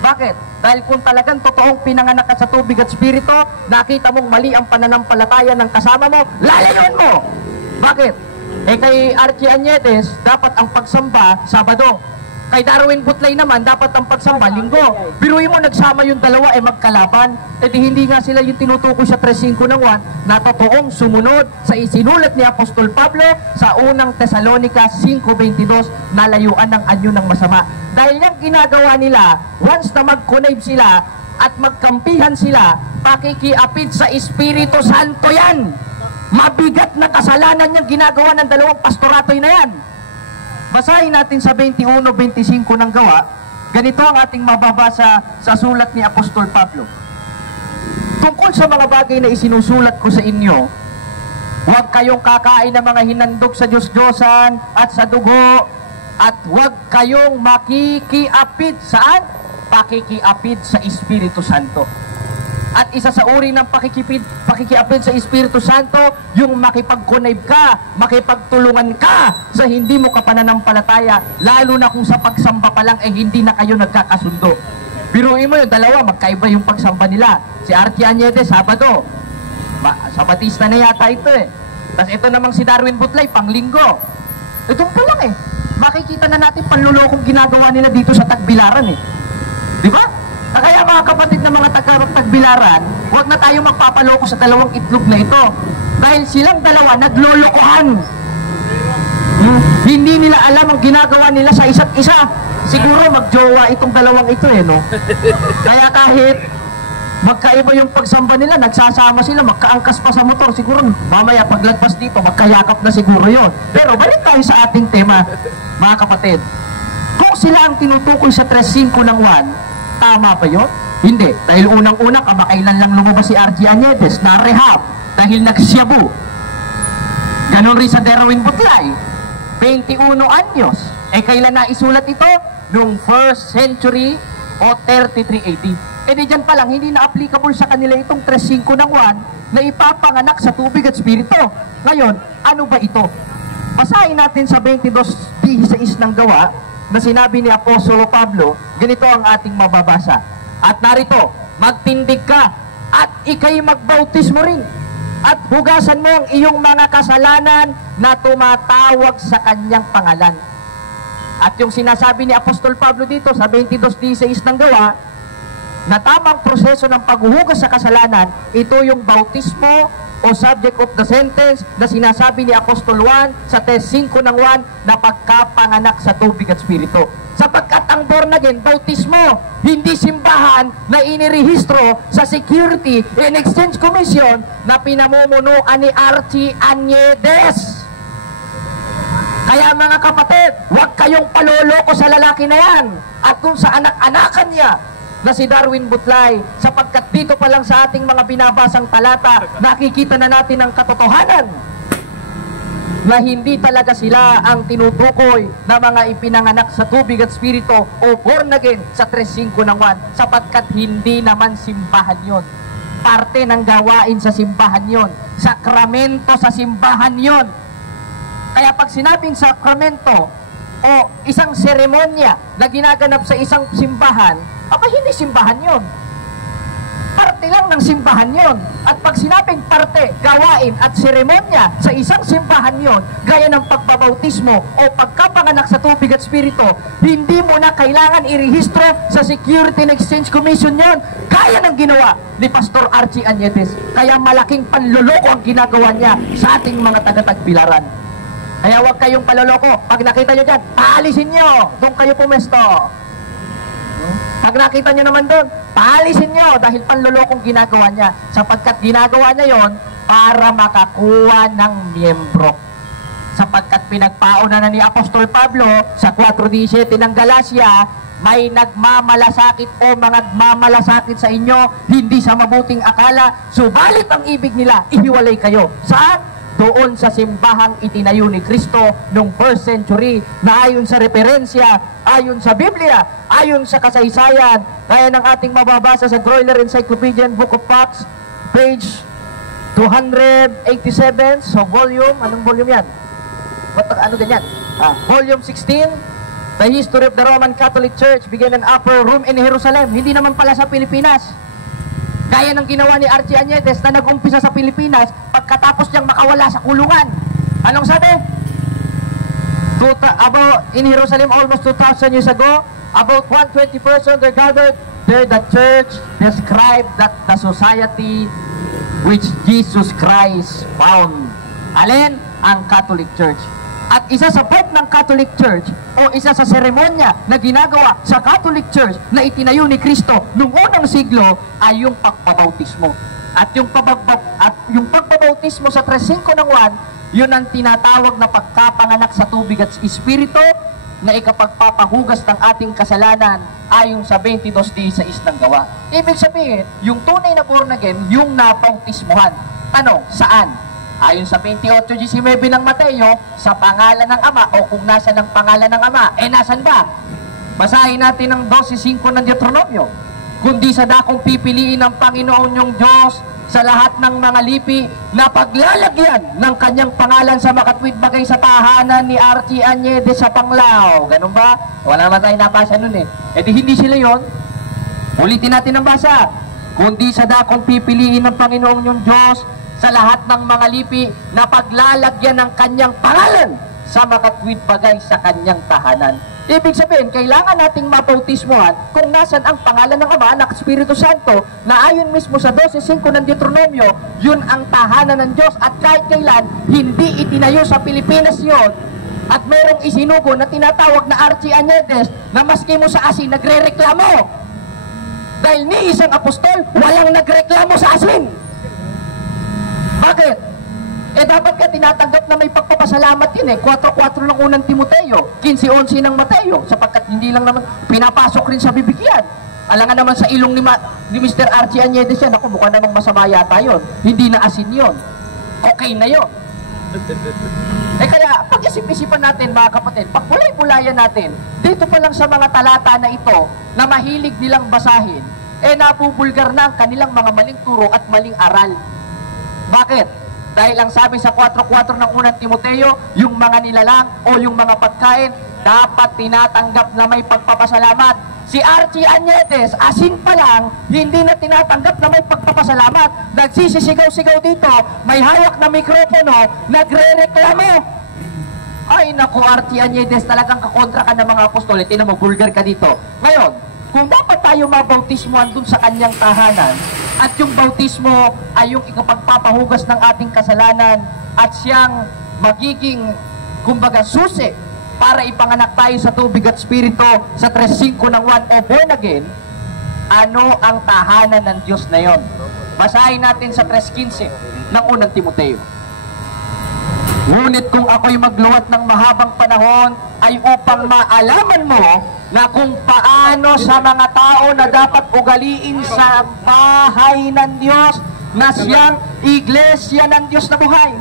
Bakit? Dahil kung talagang totoong pinanganak ka sa tubig at spirito, nakita mong mali ang pananampalataya ng kasama mo, lalayuan mo! Bakit? Kay Archie Añedes, dapat ang pagsamba, Sabado. Kay Darwin Butlay naman, dapat ang pagsamba linggo. Biruin mo, nagsama yung dalawa, magkalaban. E di hindi nga sila yung tinutukoy sa 3:5 ng 1 na totoong sumunod sa isinulat ni Apostol Pablo sa unang Tesalonica 5:22 na layuan ng anyo ng masama. Dahil yung ginagawa nila, once na mag-connive sila at magkampihan sila, pakikiapid sa Espiritu Santo yan. Mabigat na kasalanan yung ginagawa ng dalawang pastoratoy na yan. Basahin natin sa 21-25 ng Gawa. Ganito ang ating mababasa sa sulat ni Apostol Pablo. Tungkol sa mga bagay na isinusulat ko sa inyo, huwag kayong kakain ng mga hinandog sa Diyos-Diyosan at sa dugo, at huwag kayong makikiapid. Saan? Pakikiapid sa Espiritu Santo. At isa sa uri ng pakikiapid sa Espiritu Santo, yung makipag-connive ka, makipagtulungan ka sa hindi mo kapananampalataya, lalo na kung sa pagsamba pa lang hindi na kayo nagkakasundo. Biruin mo yung dalawa, magkaiba yung pagsamba nila. Si Archie Añedes, Sabado. Sabatista na yata ito Tapos ito namang si Darwin Butlay, panglinggo. Ito pa lang Makikita na natin panlulokong ginagawa nila dito sa Tagbilaran Di ba? Kaya mga kapatid na mga Tagbilaran, huwag na tayo magpapaloko sa dalawang itlog na ito. Dahil silang dalawa naglolokohan. Hindi nila alam ang ginagawa nila sa isa't isa. Siguro magjowa itong dalawang ito no? Kaya kahit magkaiba yung pagsamba nila, nagsasama sila, magkaangkas pa sa motor, siguro mamaya paglagpas dito, magkayakap na siguro yon. Pero balik tayo sa ating tema, mga kapatid. Kung sila ang tinutukoy sa 3:5 ng 1, tama ba yun? Hindi. Dahil unang-una, kamakailan lang lumabas si Archie Añedes na rehab dahil nagsyabu. Ganon rin sa Darwin Butlay. 21 anyos. Kailan na isulat ito? Noong 1st century o 33 AD. Di dyan pa lang, hindi na applicable sa kanila itong 3:5 ng 1 na ipapanganak sa tubig at spirito. Ngayon, ano ba ito? Basahin natin sa 22:16 ng Gawa na sinabi ni Apostolo Pablo, ganito ang ating mababasa. At narito, magtindig ka at ikay magbautismo rin at hugasan mo ang iyong mga kasalanan na tumatawag sa kanyang pangalan. At yung sinasabi ni Apostol Pablo dito sa 22:16 ng Gawa, na tamang proseso ng paghuhugas sa kasalanan, ito yung bautismo o subject of the sentence na sinasabi ni Apostol Juan sa 3:5 ng 1 na pagkapanganak sa tubig at spirito. Sapagkat ang born again, bautismo, hindi simbahan na inirehistro sa Security and Exchange Commission na pinamumunuan ni Archie Añedes. Kaya mga kapatid, huwag kayong paloloko sa lalaki na yan at kung sa anak-anakan niya na si Darwin Butlay, sapagkat dito pa lang sa ating mga binabasang talata, nakikita na natin ang katotohanan na hindi talaga sila ang tinutukoy na mga ipinanganak sa tubig at spirito o born again sa 3:5 ng 1, sapagkat hindi naman simbahan yon. Parte ng gawain sa simbahan yon. Sakramento sa simbahan yon. Kaya pag sinabing sakramento o isang seremonya na ginaganap sa isang simbahan, hindi simbahan yon. Parte lang ng simbahan yon. At pag sinabing parte, gawain at seremonya sa isang simbahan yon, gaya ng pagbabautismo o pagkapanganak sa tubig at spirito, hindi mo na kailangan irehistro sa Security and Exchange Commission yon, gaya ng ginawa ni Pastor Archie Añedes. Kaya malaking panluloko ang ginagawa niya sa ating mga taga-Tagbilaran. Kaya huwag kayong paloloko. Pag nakita nyo dyan, paalisin nyo. Doon kayo pumesto. Pag nakita nyo naman doon, paalisin nyo dahil panlolokong ginagawa niya. Sapagkat ginagawa niya yon para makakuha ng miyembro. Sapagkat pinagpauna na ni Apostol Pablo sa 4:17 ng Galacia, may nagmamalasakit o nagmamalasakit sa inyo, hindi sa mabuting akala, subalit ang ibig nila, ihiwalay kayo. Saan? Doon sa simbahang itinayo ni Kristo noong 1st century na ayon sa referensya, ayon sa Biblia, ayon sa kasaysayan, kaya ng ating mababasa sa Groyler Encyclopedian Book of Acts, page 287, so volume, anong volume yan? Ano ganyan? Volume 16, The History of the Roman Catholic Church began an upper room in Jerusalem. Hindi naman pala sa Pilipinas. Gaya ng ginawa ni Archie Añedes na nag-umpisa sa Pilipinas pagkatapos niyang makawala sa kulungan. Anong sabi? in Jerusalem almost 2,000 years ago, about 120 persons were gathered. There the church described that the society which Jesus Christ found. Alin? Ang Catholic Church. At isa sa part ng Catholic Church o isa sa seremonya na ginagawa sa Catholic Church na itinayo ni Kristo noong unang siglo ay yung pagpabautismo. At yung pagpabautismo sa 3:5 ng 1, yun ang tinatawag na pagkapanganak sa tubig at espiritu na ikapagpapahugas ng ating kasalanan ayon sa 22:16 ng Gawa. Ibig sabihin, yung tunay na born again, yung napautismuhan. Ano? Saan? Ayon sa 28:19 ng Mateo, sa pangalan ng Ama, o kung nasa ng pangalan ng Ama, nasan ba? Basahin natin ang 12:5 ng Deuteronomio. Kundi sa dakong pipiliin ng Panginoon yung Diyos sa lahat ng mga lipi na paglalagyan ng kanyang pangalan sa makatwid bagay sa tahanan ni Archie Añedes sa Panglao. Ganun ba? Wala naman tayo nabasa nun eh. Di hindi sila yon. Ulitin natin ang basa. Kundi sa dakong pipiliin ng Panginoon yung Diyos sa lahat ng mga lipi na paglalagyan ng kanyang pangalan sa makatwid bagay sa kanyang tahanan. Ibig sabihin, kailangan nating mapautismuhan kung nasan ang pangalan ng Ama, Anak, Espiritu Santo, na ayon mismo sa 12:5 ng Deuteronomio, yun ang tahanan ng Diyos at kahit kailan, hindi itinayo sa Pilipinas yon. At mayroong isinugo na tinatawag na Archie Añedes na maski mo sa asin, nagre-reklamo. Dahil ni isang apostol, walang nagreklamo sa asin. Bakit? Dapat ka tinatanggap na may pagpapasalamat yun 4:4 ng unang Timoteo, 15:11 ng Mateo, sapagkat hindi lang naman pinapasok rin sa bibigyan. Alangan naman sa ilong ni Mr. Archie Añedes yan, ako mukha namang masama yata yun. Hindi na asin yun. Okay na yun. Kaya, pag-isip-isipan natin mga kapatid, pag-bulay-bulayan natin, dito pa lang sa mga talata na ito, na mahilig nilang basahin, napubulgar na ang kanilang mga maling turo at maling aral. Bakit? Dahil ang sabi sa 4:4 ng unang Timoteo, yung mga nilalang o yung mga pagkain, dapat tinatanggap na may pagpapasalamat. Si Archie Añedes, asin pa lang, hindi na tinatanggap na may pagpapasalamat. Nagsisisigaw-sigaw dito, may hawak na mikropono, nagre-reklamo. Ay naku, Archie Añedes, talagang kakontra ka ng mga apostol. Tinan mo, vulgar ka dito. Ngayon, kung dapat tayo mabautismuhan dun sa kanyang tahanan, at yung bautismo ay yung ikapagpapahugas ng ating kasalanan at siyang magiging, kumbaga, susi para ipanganak tayo sa tubig at spirito sa 3:5 ng 1 o born again, ano ang tahanan ng Diyos na yon? Basahin natin sa 3:15 ng unang Timoteo. Ngunit kung ako'y magluwat ng mahabang panahon ay upang maalaman mo na kung paano sa mga tao na dapat ugaliin sa bahay ng Diyos na siyang iglesia ng Diyos na buhay.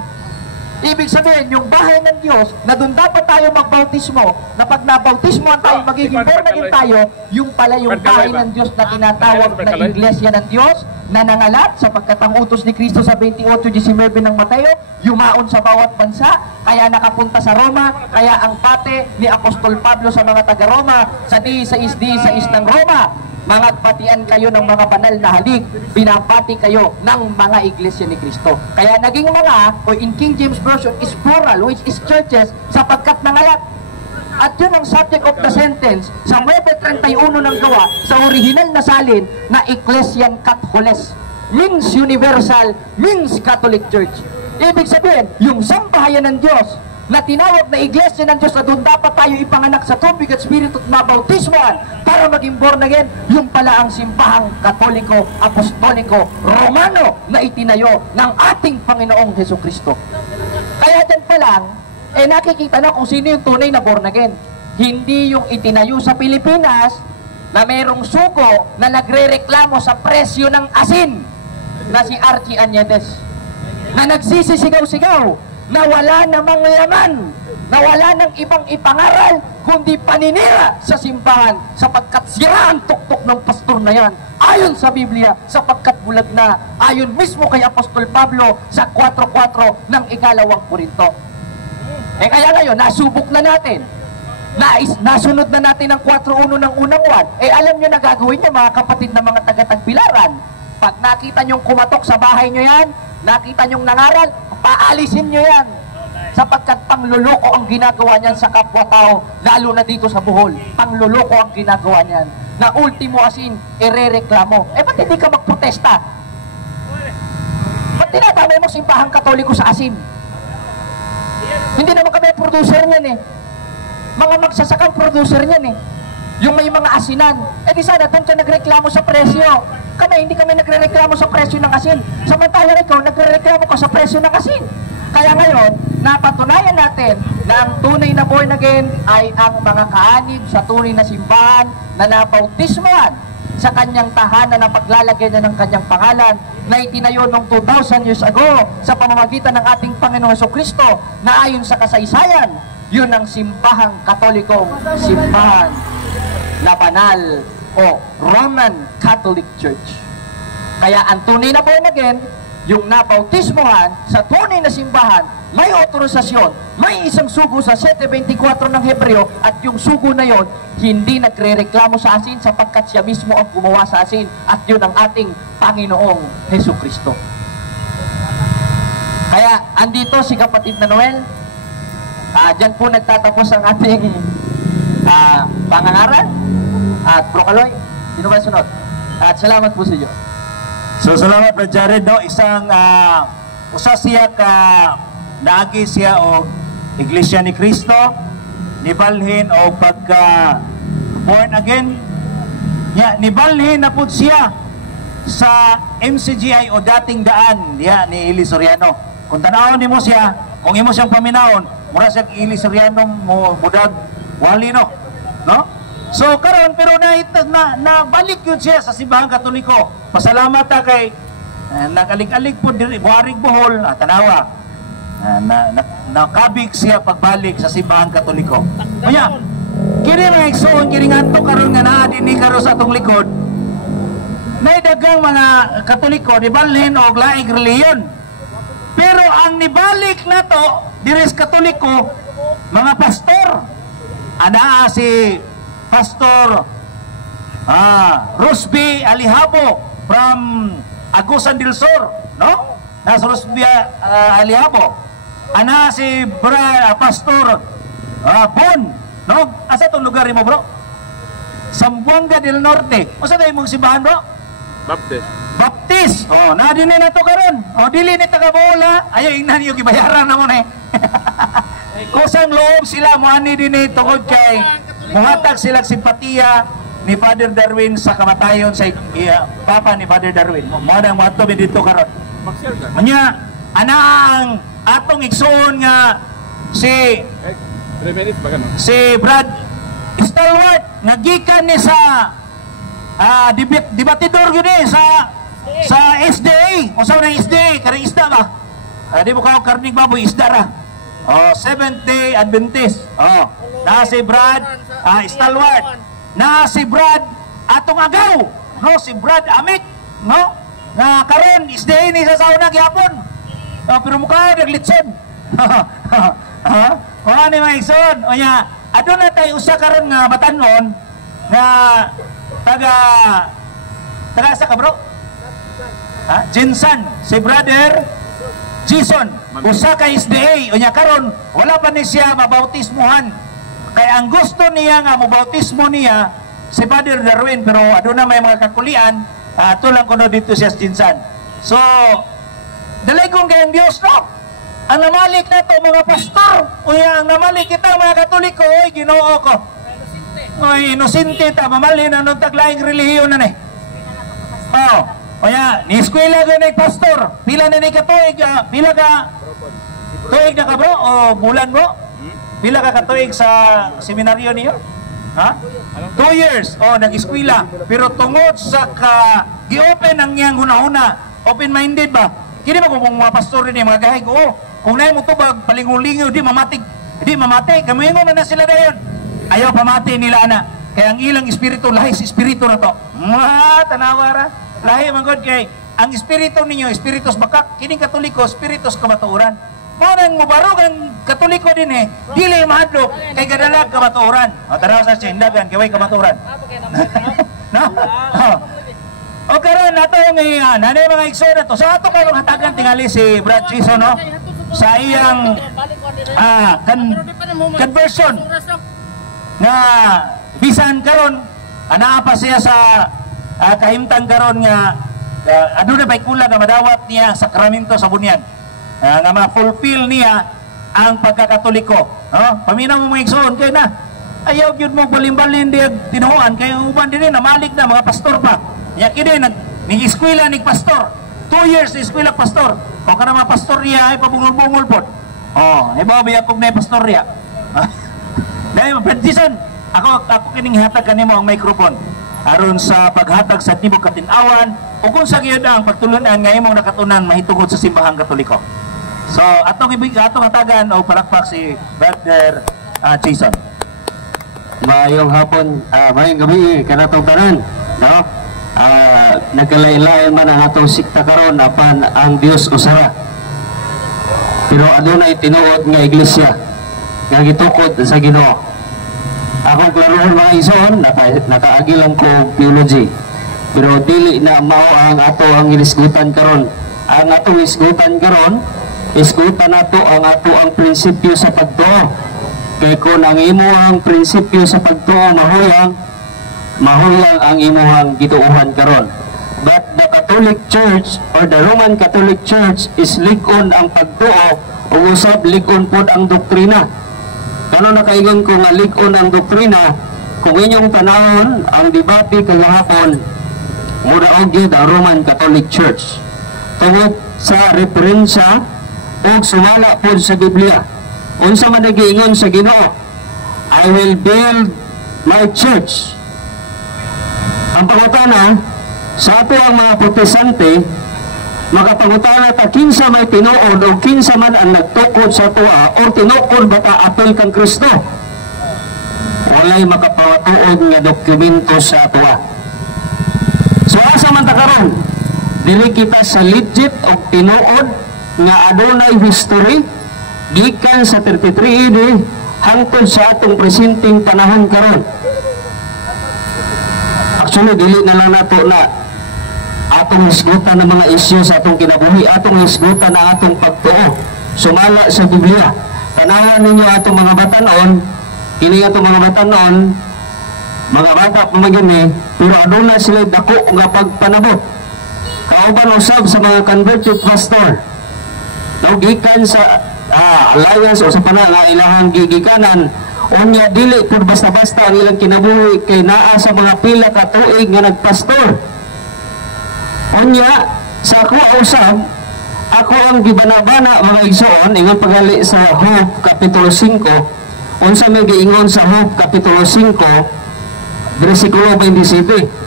Ibig sabihin, yung bahay ng Diyos na doon dapat tayo magbautismo, na pag nabautismoan tayo, magiging born again tayo, yung pala yung bahay ng Diyos na tinatawag na iglesia ng Diyos na nangalat sapagkat ang utos ni Kristo sa 28:19 ng Mateo, yumaon sa bawat bansa, kaya nakapunta sa Roma, kaya ang pate ni Apostol Pablo sa mga taga-Roma, sa 16 ng Roma, mga patian kayo ng mga banal na halik, pinapati kayo ng mga iglesia ni Kristo. Kaya naging mga, o in King James Version is plural, which is churches, sapagkat nangalat. At yun ang subject of the sentence sa 9:31 ng Gawa, sa original na salin na Ecclesian Catholes, means universal, means Catholic Church. Ibig sabihin, yung sambahayan ng Diyos na tinawag na iglesia ng Diyos na doon dapat tayo ipanganak sa tubig at spirito at mabautismoan para maging born again, yung pala ang simbahang Katoliko, Apostoliko, Romano na itinayo ng ating Panginoong Jesucristo. Kaya dyan pa lang, nakikita na kung sino yung tunay na born again. Hindi yung itinayo sa Pilipinas na mayroong suko na nagre-reklamo sa presyo ng asin na si Archie Añedes, na nagsisisigaw-sigaw na wala namang laman, na wala ng ibang ipangaral kundi paninira sa simbahan sapagkat sira ang tuktok ng pastor na yan ayon sa Biblia sapagkat bulag na ayon mismo kay Apostol Pablo sa 4:4 ng Ikalawang Korinto. Kaya ngayon, nasubok na natin, nasunod na natin ang 4:1 ng unang 1. Alam nyo na gagawin nyo mga kapatid na mga taga-Tagbilaran, pag nakita nyong kumatok sa bahay nyo yan, nakita nyong nangaral, paalisin nyo yan. sapagkat pangluloko ang ginagawa niyan sa kapwa-tao, lalo na dito sa Bohol. Pangluloko ang ginagawa niyan. Na ultimo asin, irereklamo. Ba't hindi ka magprotesta? Ba't tinadamay mo simbahang Katoliko sa asin? Hindi naman kami producer niyan Mga magsasakang producer niyan Yung may mga asinan. Di sana doon ka nagreklamo sa presyo. Kami, hindi kami nagrereklamo sa presyo ng asin. Samantalang ikaw, nagrereklamo ka sa presyo ng asin. Kaya ngayon, napatunayan natin na ang tunay na born again ay ang mga kaanib sa tunay na simbahan na nabautismohan sa kanyang tahanan na paglalagay niya ng kanyang pangalan na itinayo noong 2,000 years ago sa pamamagitan ng ating Panginoong Jesucristo na ayon sa kasaysayan, yun ang simbahang Katolikong simbahan na banal o Roman Catholic Church. Kaya ang tunay na born again, yung nabautismohan sa tunay na simbahan, may otorisasyon, may isang sugo sa 7:24 ng Hebreo, at yung sugo na yon hindi nagre-reklamo sa asin sapagkat siya mismo ang gumawa sa asin, at yun ang ating Panginoong Jesucristo. Kaya andito si kapatid na Noel. Diyan po nagtatapos ang ating pangangaral. At Bro Kaloy, sino ba sunod? At salamat po sa Diyos. So salamat Brad Jared, no? Isang usa siya ka naagi siya og Iglesia ni Cristo, nibalhin og pagka born again. Nibalhin na pud siya sa MCGI o dating daan diha ni Eli Soriano. Kung tanawon nimo siya, kung imo siyang paminawon, mura siya Eli Soriano mo budag wali no. So karon pero nabalik yun siya sa simbahang Katoliko. Pasalamat ta kay nakalig-alig po diri Buharig Bohol, tanawa. Nakabig siya pagbalik sa simbahang Katoliko. Kaya kini mga igsoon kini ngadto karon nga naa dinhi karon sa atong likod. May daghang mga Katoliko nibalhin og laing relihiyon. Pero ang nibalik nato diri sa Katoliko mga pastor. Anaa si Pastor Rosby Alihabo from Agusan del Sur, no? Nasa Rosby Alihabo. Ana si Pastor Bon, no? Asa itong lugar mo, bro? Zamboanga del Norte. O sa tayo mong simbahan, bro? Baptist. Nadin na to karon. Dili ni taga Bola. Ayaw ingnan yung ibayaran na mo na kusang loob sila mo ani din tungod kay muhatag sila simpatiya ni Father Darwin sa kamatayon sa papa ni Father Darwin. Mo nang mato dito karon. Nya ana ang atong igsoon nga si Brad Stalwart nagikan ni sa debatidor gyud sa SDA. Unsa nang SDA? Karang isda ba? Di mo ka karnig baboy isda ra. Seventh Day Adventist. Na si Brad Stalwart. Na si Brad atong agaw, no? Si Brad Amit, no? Na karon isday ni sa sauna gyapon. Pero mukha naglitson. Ni mga igsoon. O nya, aduna tay usa karon nga batanon nga taga sa ka, bro? Jinsan, si Brother Jason, usa ka SDA. O nya karon wala pa ni siya mabautismohan. Kaya ang gusto niya nga mabautismo niya si Father Darwin, pero aduna may mga kakulian, tulang kuno dito siya sa Jinsan. So dalay kong kayang Diyos, no? Ang namalik na to mga pastor, uya ang namalik kita mga Katoliko, oy Ginoo ko. Oy inosente ta mamalin anong taglaing relihiyon na ni. Oya ni eskwela gani pastor, pila na ni katuig, pila ka tuig na ka, bro, o bulan, bro? Pila ka katuig sa seminaryo niyo? 2 years. Nag-eskwela. Pero tungod sa gi-open ang iyang hunahuna, open-minded ba? Kini ba kung mga pastor rin mga gahig, kung na mo to bag palingulingaw, di mamati. Kamuingon na sila dayon. Ayaw pamati nila, ana. Kaya ang ilang espiritu, lahi si espiritu na to. Tanawara. Lahi manggod kay ang espiritu ninyo, espiritus bakak, kining Katoliko, espiritus kamatuoran. Parang mubarog ang Katoliko din dili mahadlok kay gadalag kamatuoran. Tara sa sindagan kay way kamatuoran. No? O karon nato nga nanay mga igsoon to. Sa ato karong hatagan tingali si Brad Jason, no? Sa iyang conversion nga bisan karon ana pa siya sa kahimtang karon nga aduna bay kulang nga madawat niya sakramento sa bunyan nga ma-fulfill niya ang pagkakatoliko. Paminaw mo mga igsoon kay na ayaw gyud mo balimbalin di tinuan kay uban dinhi namalik na mga pastor pa. Ya kini ning-eskwela ning pastor. 2 years ni eskwela pastor. Kung kana mga pastor niya ay pabungol-bungol pod. Ibaw biya kog na pastor niya. Dahil Jason, ako kining hatag kanimo ang microphone aron sa paghatag sa tibok katin-awan o kung sa gyud ang pagtulunan nga imong nakatunan mahitungod sa simbahang Katoliko. So atong hatagan o palakpak si Brother Jason. Mayong hapon, mayong gabi kanatong tanan, no? Nagkalain-lain man ang atong sikta karon apan ang Dios usara. Pero adunay tinuod nga iglesia nga gitukod sa Ginoo. Akong klarohon mga igsoon, nakaagi lang ko theology. Pero dili na mao ang ato ang inisgutan karon. Ang atong isgutan karon, isgutan nato ang ato ang prinsipyo sa pagtuo. Kay kung ang imuhang prinsipyo sa pagtuo mahuyang ang imuhang gituuhan karon. But the Catholic Church or the Roman Catholic Church is lig-on ang pagtuo o usab lig-on pod ang doktrina. Kano nakaingon ko nga lig-on ang doktrina, kung inyong panahon ang debate kagahapon mura og gyud ang Roman Catholic Church tungod sa referensya o sumala pod sa Biblia. Unsa man nagiingon sa Ginoo, I will build my church. Ang pangutana sa ato ang mga protestante, makapangutana ta kinsa may tinuod o kinsa man ang nagtukod sa tuwa o tinukod ba ta apel kang Kristo. Walay makapawatuod nga dokumento sa tuwa. So asa man ta karon? Dili kita sa legit o tinuod nga adunay history gikan sa 33 AD hangtod sa atong presenting panahon karon. Actually, dili na lang nato na atong hisgutan ng mga isyu sa atong kinabuhi, atong hisgutan na atong pagtuo. Sumala sa Biblia. Tanawan ninyo atong mga batanon, kini atong mga batanon, mga bata pamagini, pero aduna sila dako nga pagpanabot. Kauban usab sa mga converted pastor. Gikan sa alliance o sa panala ilahang gigikanan unya dili pud basta-basta ang ilang kinabuhi kay naa sa mga pila ka tuig nga nagpastor. Unya sa ako usab ako ang gibanabana mga igsoon ingon pagali sa Hope Kapitulo 5 unsa may giingon sa Hope Kapitulo 5 bersikulo 27.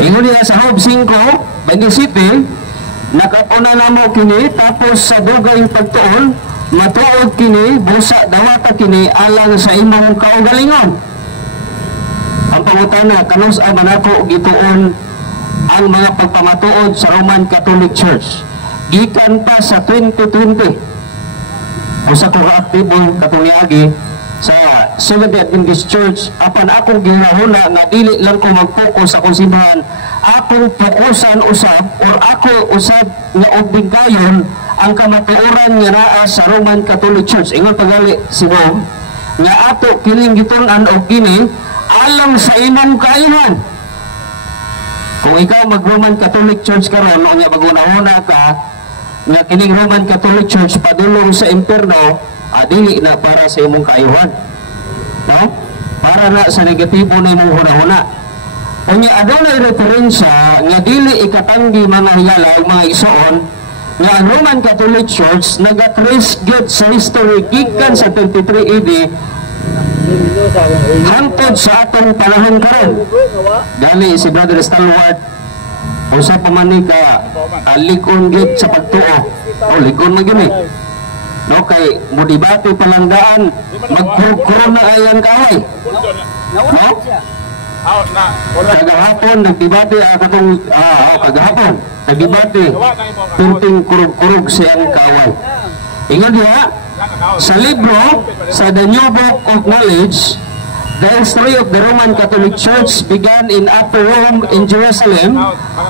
Ingon niya sa Hope 5 27 nakapuna na mo kini tapos sa dugay pagtuon matuod kini busa dawata kini alang sa imong kaugalingon. Ang pangutana kanus man ako gituon ang mga pagpamatuod sa Roman Catholic Church gikan pa sa 2020 usa ko aktibo katunyagi sa Seventh-day Adventist Church apan akong ginahuna nga dili lang ko mag-focus sa akong simbahan akong fokusan usab or ako usab nga obligayon ang kamatuoran nga naa sa Roman Catholic Church. Ingon pagali si Bob nga ato kining gitun-an og kini alang sa imong kaihan. Kung ikaw mag-Roman Catholic Church karon unya baguna-una ka nga kining Roman Catholic Church padulong sa impierno, dili na para sa imong kaihan. No? Para na sa negatibo na imong huna-huna. Unya adunay referensya nga dili ikatanggi mga hiyala mga igsoon nga ang Roman Catholic Church nagatrace gyud sa history gikan sa 23 AD hangtod sa atong panahon karon. Dali si Brother Stalwart usa pa man ni ka likon gyud sa pagtuo. Likon man gyud no kay mo debate palangdaan magkurog na ayan kahoy. No? Kagahapon nagdebate akong kagahapon nagdebate tunting kurog-kurog siyang kaway. Ingon diha sa libro sa The New Book of Knowledge The history of the Roman Catholic Church began in Upper Rome in Jerusalem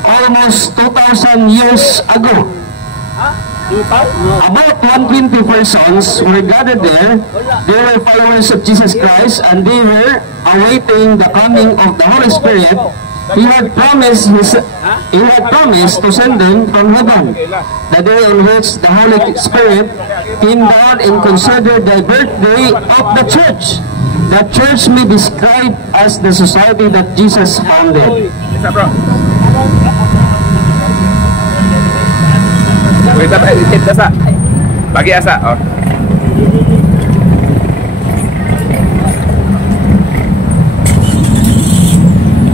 almost 2,000 years ago. About 120 persons were gathered there. They were followers of Jesus Christ, and they were awaiting the coming of the Holy Spirit. He had promised to send them from heaven, the day on which the Holy Spirit came down and considered the birthday of the church. The church may be described as the society that Jesus founded. Kita ikit asa. Bagi asa. Oh.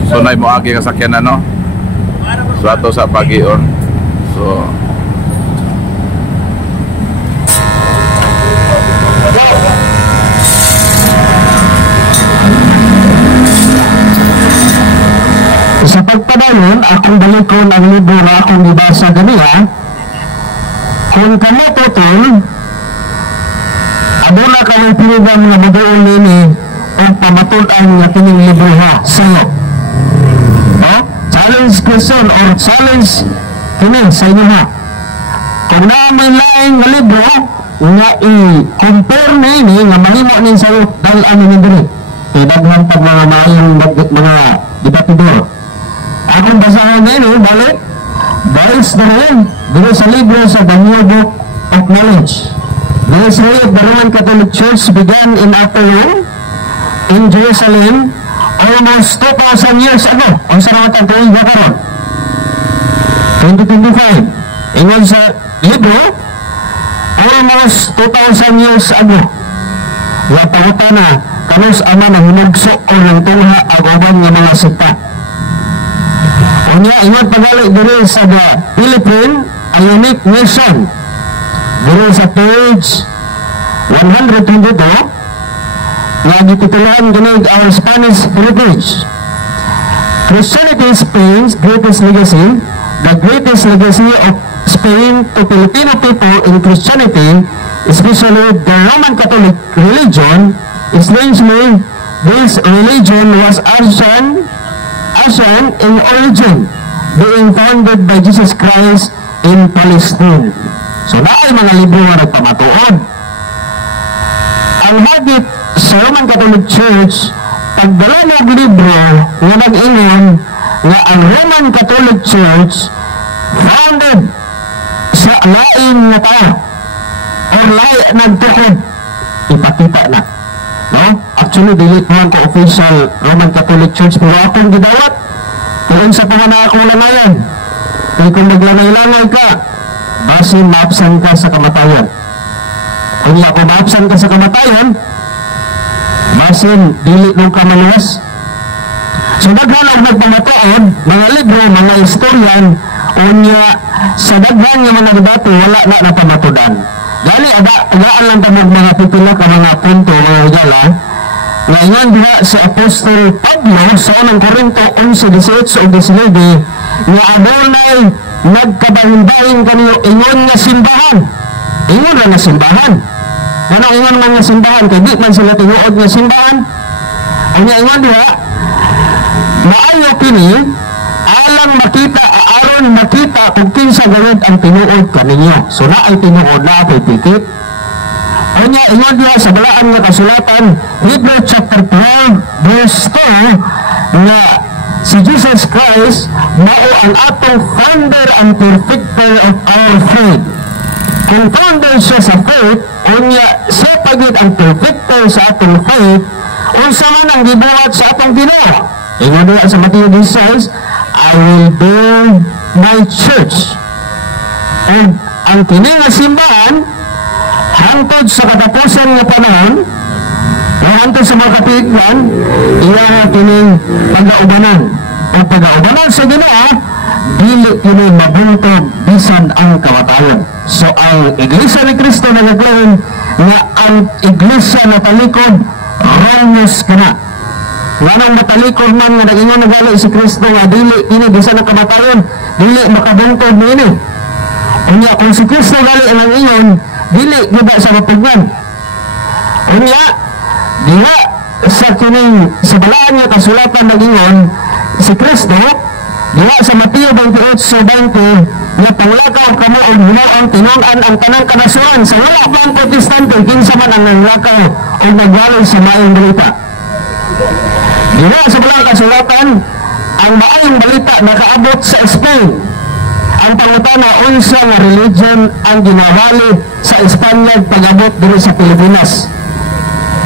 So nay mo agi kasakyan ano. So ato sa pagi on. So sa pagpadayon, akong balikon ang libro na akong ibasa ganiya. Kung kamo totoo, aduna kami pinigang nga mag-uul nini ang pamatunan nga kining libro ha sa'yo. No? Challenge question or challenge kini sa inyo ha. Kung na may laing nga libro nga i-compare nini nga mahimo nin sa'yo dahil ano nini diri. Tidaghan pag mga maayong mga debatidor. Akong basahan nini, balik. Dahil dito sa libro sa The New Book of Knowledge. The history of the Roman Catholic Church began in Upper Rome, in Jerusalem, almost 2,000 years ago. Ang saramat ang tuwing bakaron. 2025. Ingon sa libro, almost 2,000 years ago. Wata-wata na, kanus ama na hinagso o ng tungha agawan ng mga sita. Kanya ingon pagali diri sa the Philippine, a unique nation. Diri sa page 122, nga gitituluhan ginig our Spanish heritage. Christianity is Spain's greatest legacy. The greatest legacy of Spain to Filipino people in Christianity, especially the Roman Catholic religion. Strangely, this religion was Asian in origin, being founded by Jesus Christ in Palestine. So naay mga libro nga nagpamatuod. Ang habit sa Roman Catholic Church, pagdala ng libro nga nag-ingon nga ang Roman Catholic Church founded sa lain nga tao o lain nagtukod, ipakita na. No? Actually, delete man ko official Roman Catholic Church, pero akong gidawat kung sa pangana akong langayan. Kaya kung naglanay-lanay ka, basin maapsan ka sa kamatayan. Kung ako maapsan ka sa kamatayan, basin dili nung kamaluwas. So daghan ang nagpamataon, mga libro, mga historian, unya sa daghan nga mga debate, wala na napamatudan. Dali, agaan lang tamog mga pipila ka mga punto, mga higala. Ngayon diha si Apostol Pablo sa unang Korinto 11:18 o 19 nga adunay nagkabahin-bahin kaniyo ingon nga simbahan. Ingon lang nga simbahan. Ano ingon man nga simbahan? Kaya di man sila tinuod nga simbahan. Ang ingon diha, maayo kini alang makita, aron makita kung kinsa gawid ang tinuod kaninyo. So na ay tinuod na ay pikit. Kanya ingon diha sa balaan nga kasulatan, Hebrew chapter 12 verse 2, nga si Jesus Christ mao ang atong founder and perfecter of our faith. Kung founder siya sa faith, unya siya pagid ang perfecter sa atong faith, unsa man ang gibuhat sa atong Ginoo. Ingon diha sa Matthew 16, I will build my church. And ang kini nga simbahan hangtod sa katapusan nga panahon, hangtod sa mga kapigman, iya kining pagaubanan. Ang pagaubanan sa Ginoo, dili kini mabuntog bisan ang kamatayon. So ang Iglesia ni Cristo na naglaon nga ang Iglesia na talikod, Ramos ka na. Nganong matalikod man nga nag-ingon nagali si Cristo nga dili kini bisan ang kamatayon, dili makabuntog niini. Unya kung si Cristo gali ang ingon, dili gida sa mapugnan. Unya, diha sa kining sa balaan nga kasulatan nagingon si Kristo diha sa Mateo 28:20 nga panglakaw kamo og hinuon tinun-an ang tanang kanasuran sa wala pang protestante kinsa man ang nanglakaw o nagwalay sa maayong balita. Diha sa balang kasulatan ang maayong balita nakaabot sa Spain. Ang pangutana unsa nga religion ang ginawali sa Espanya pag-abot diri sa Pilipinas.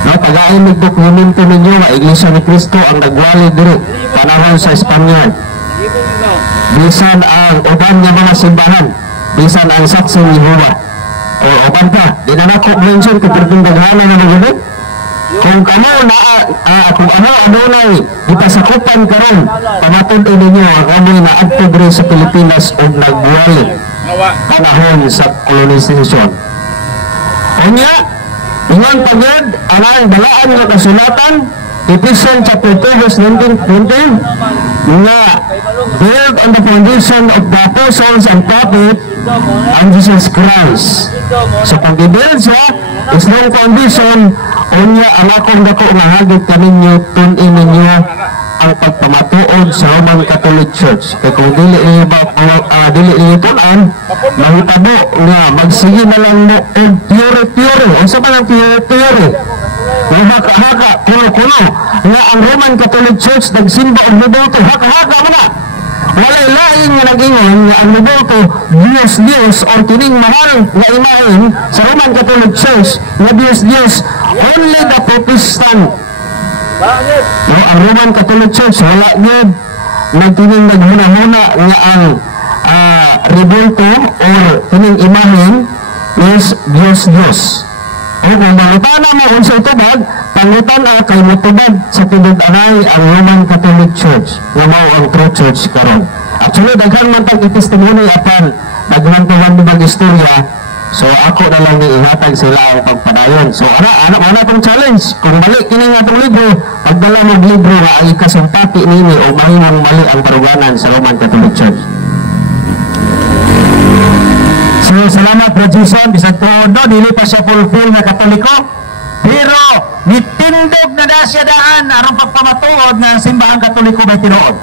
No, pag-ain ng dokumento ninyo nga Iglesia ni Cristo ang nagwali diri panahon sa Espanya. Bisan ang uban nga mga simbahan, bisan ang Saksi ni Jehovah. O uban pa, di na nako mention kung pagdaghanan na mga kung kamo na kung ano adunay ipasakupan karon pamatud-on ninyo ang amoy na adto diri sa Pilipinas og nagwali panahon sa kolonisasyon. Unya ingon pagyud anang balaan nga kasulatan Ephesians chapter 2 verse 19-20 nga build on the foundation of the apostles and prophets and Jesus Christ. So kung i-build siya is no foundation unya ang akong dako nga hagit kaninyo tun-in ninyo ang pagpamatuod sa Roman Catholic Church. Kaya kung dili niyo tunan mahitabo nga magsige na lang mo og theory. Ang sa man ang theory haka-haka, kuno-kuno nga ang Roman Catholic Church nagsimba og Moboto, haka-haka mo na. Walay lain nga nag-ingon nga ang Moboto Diyos o kining mahal nga imahen sa Roman Catholic Church nga Diyos only the Protestant. No, ang Roman Catholic Church wala gyud nagkining naghuna-huna nga ang Rebolto or kining imahen is Diyos. O kung mangutana mo unsa itubag, pangutan kay mutubag sa tinud-anay ang Roman Catholic Church nga mao ang true church karon. Actually daghan man tag testimony apan nagmantuhan bang istorya. So ako na lang ihatag sila ang pagpadayon. So ana pang challenge. Kung balik kini nga atong libro, pagdala mo libro nga ang ikasumpati nini o mahimong mali ang taruganan sa Roman Catholic Church. So salamat Brad Jason, bisag tuod no, dili pa siya fulfill nga Katoliko, pero nitindog na siya daan aron pagpamatuod ng simbahang Katoliko may tinuod.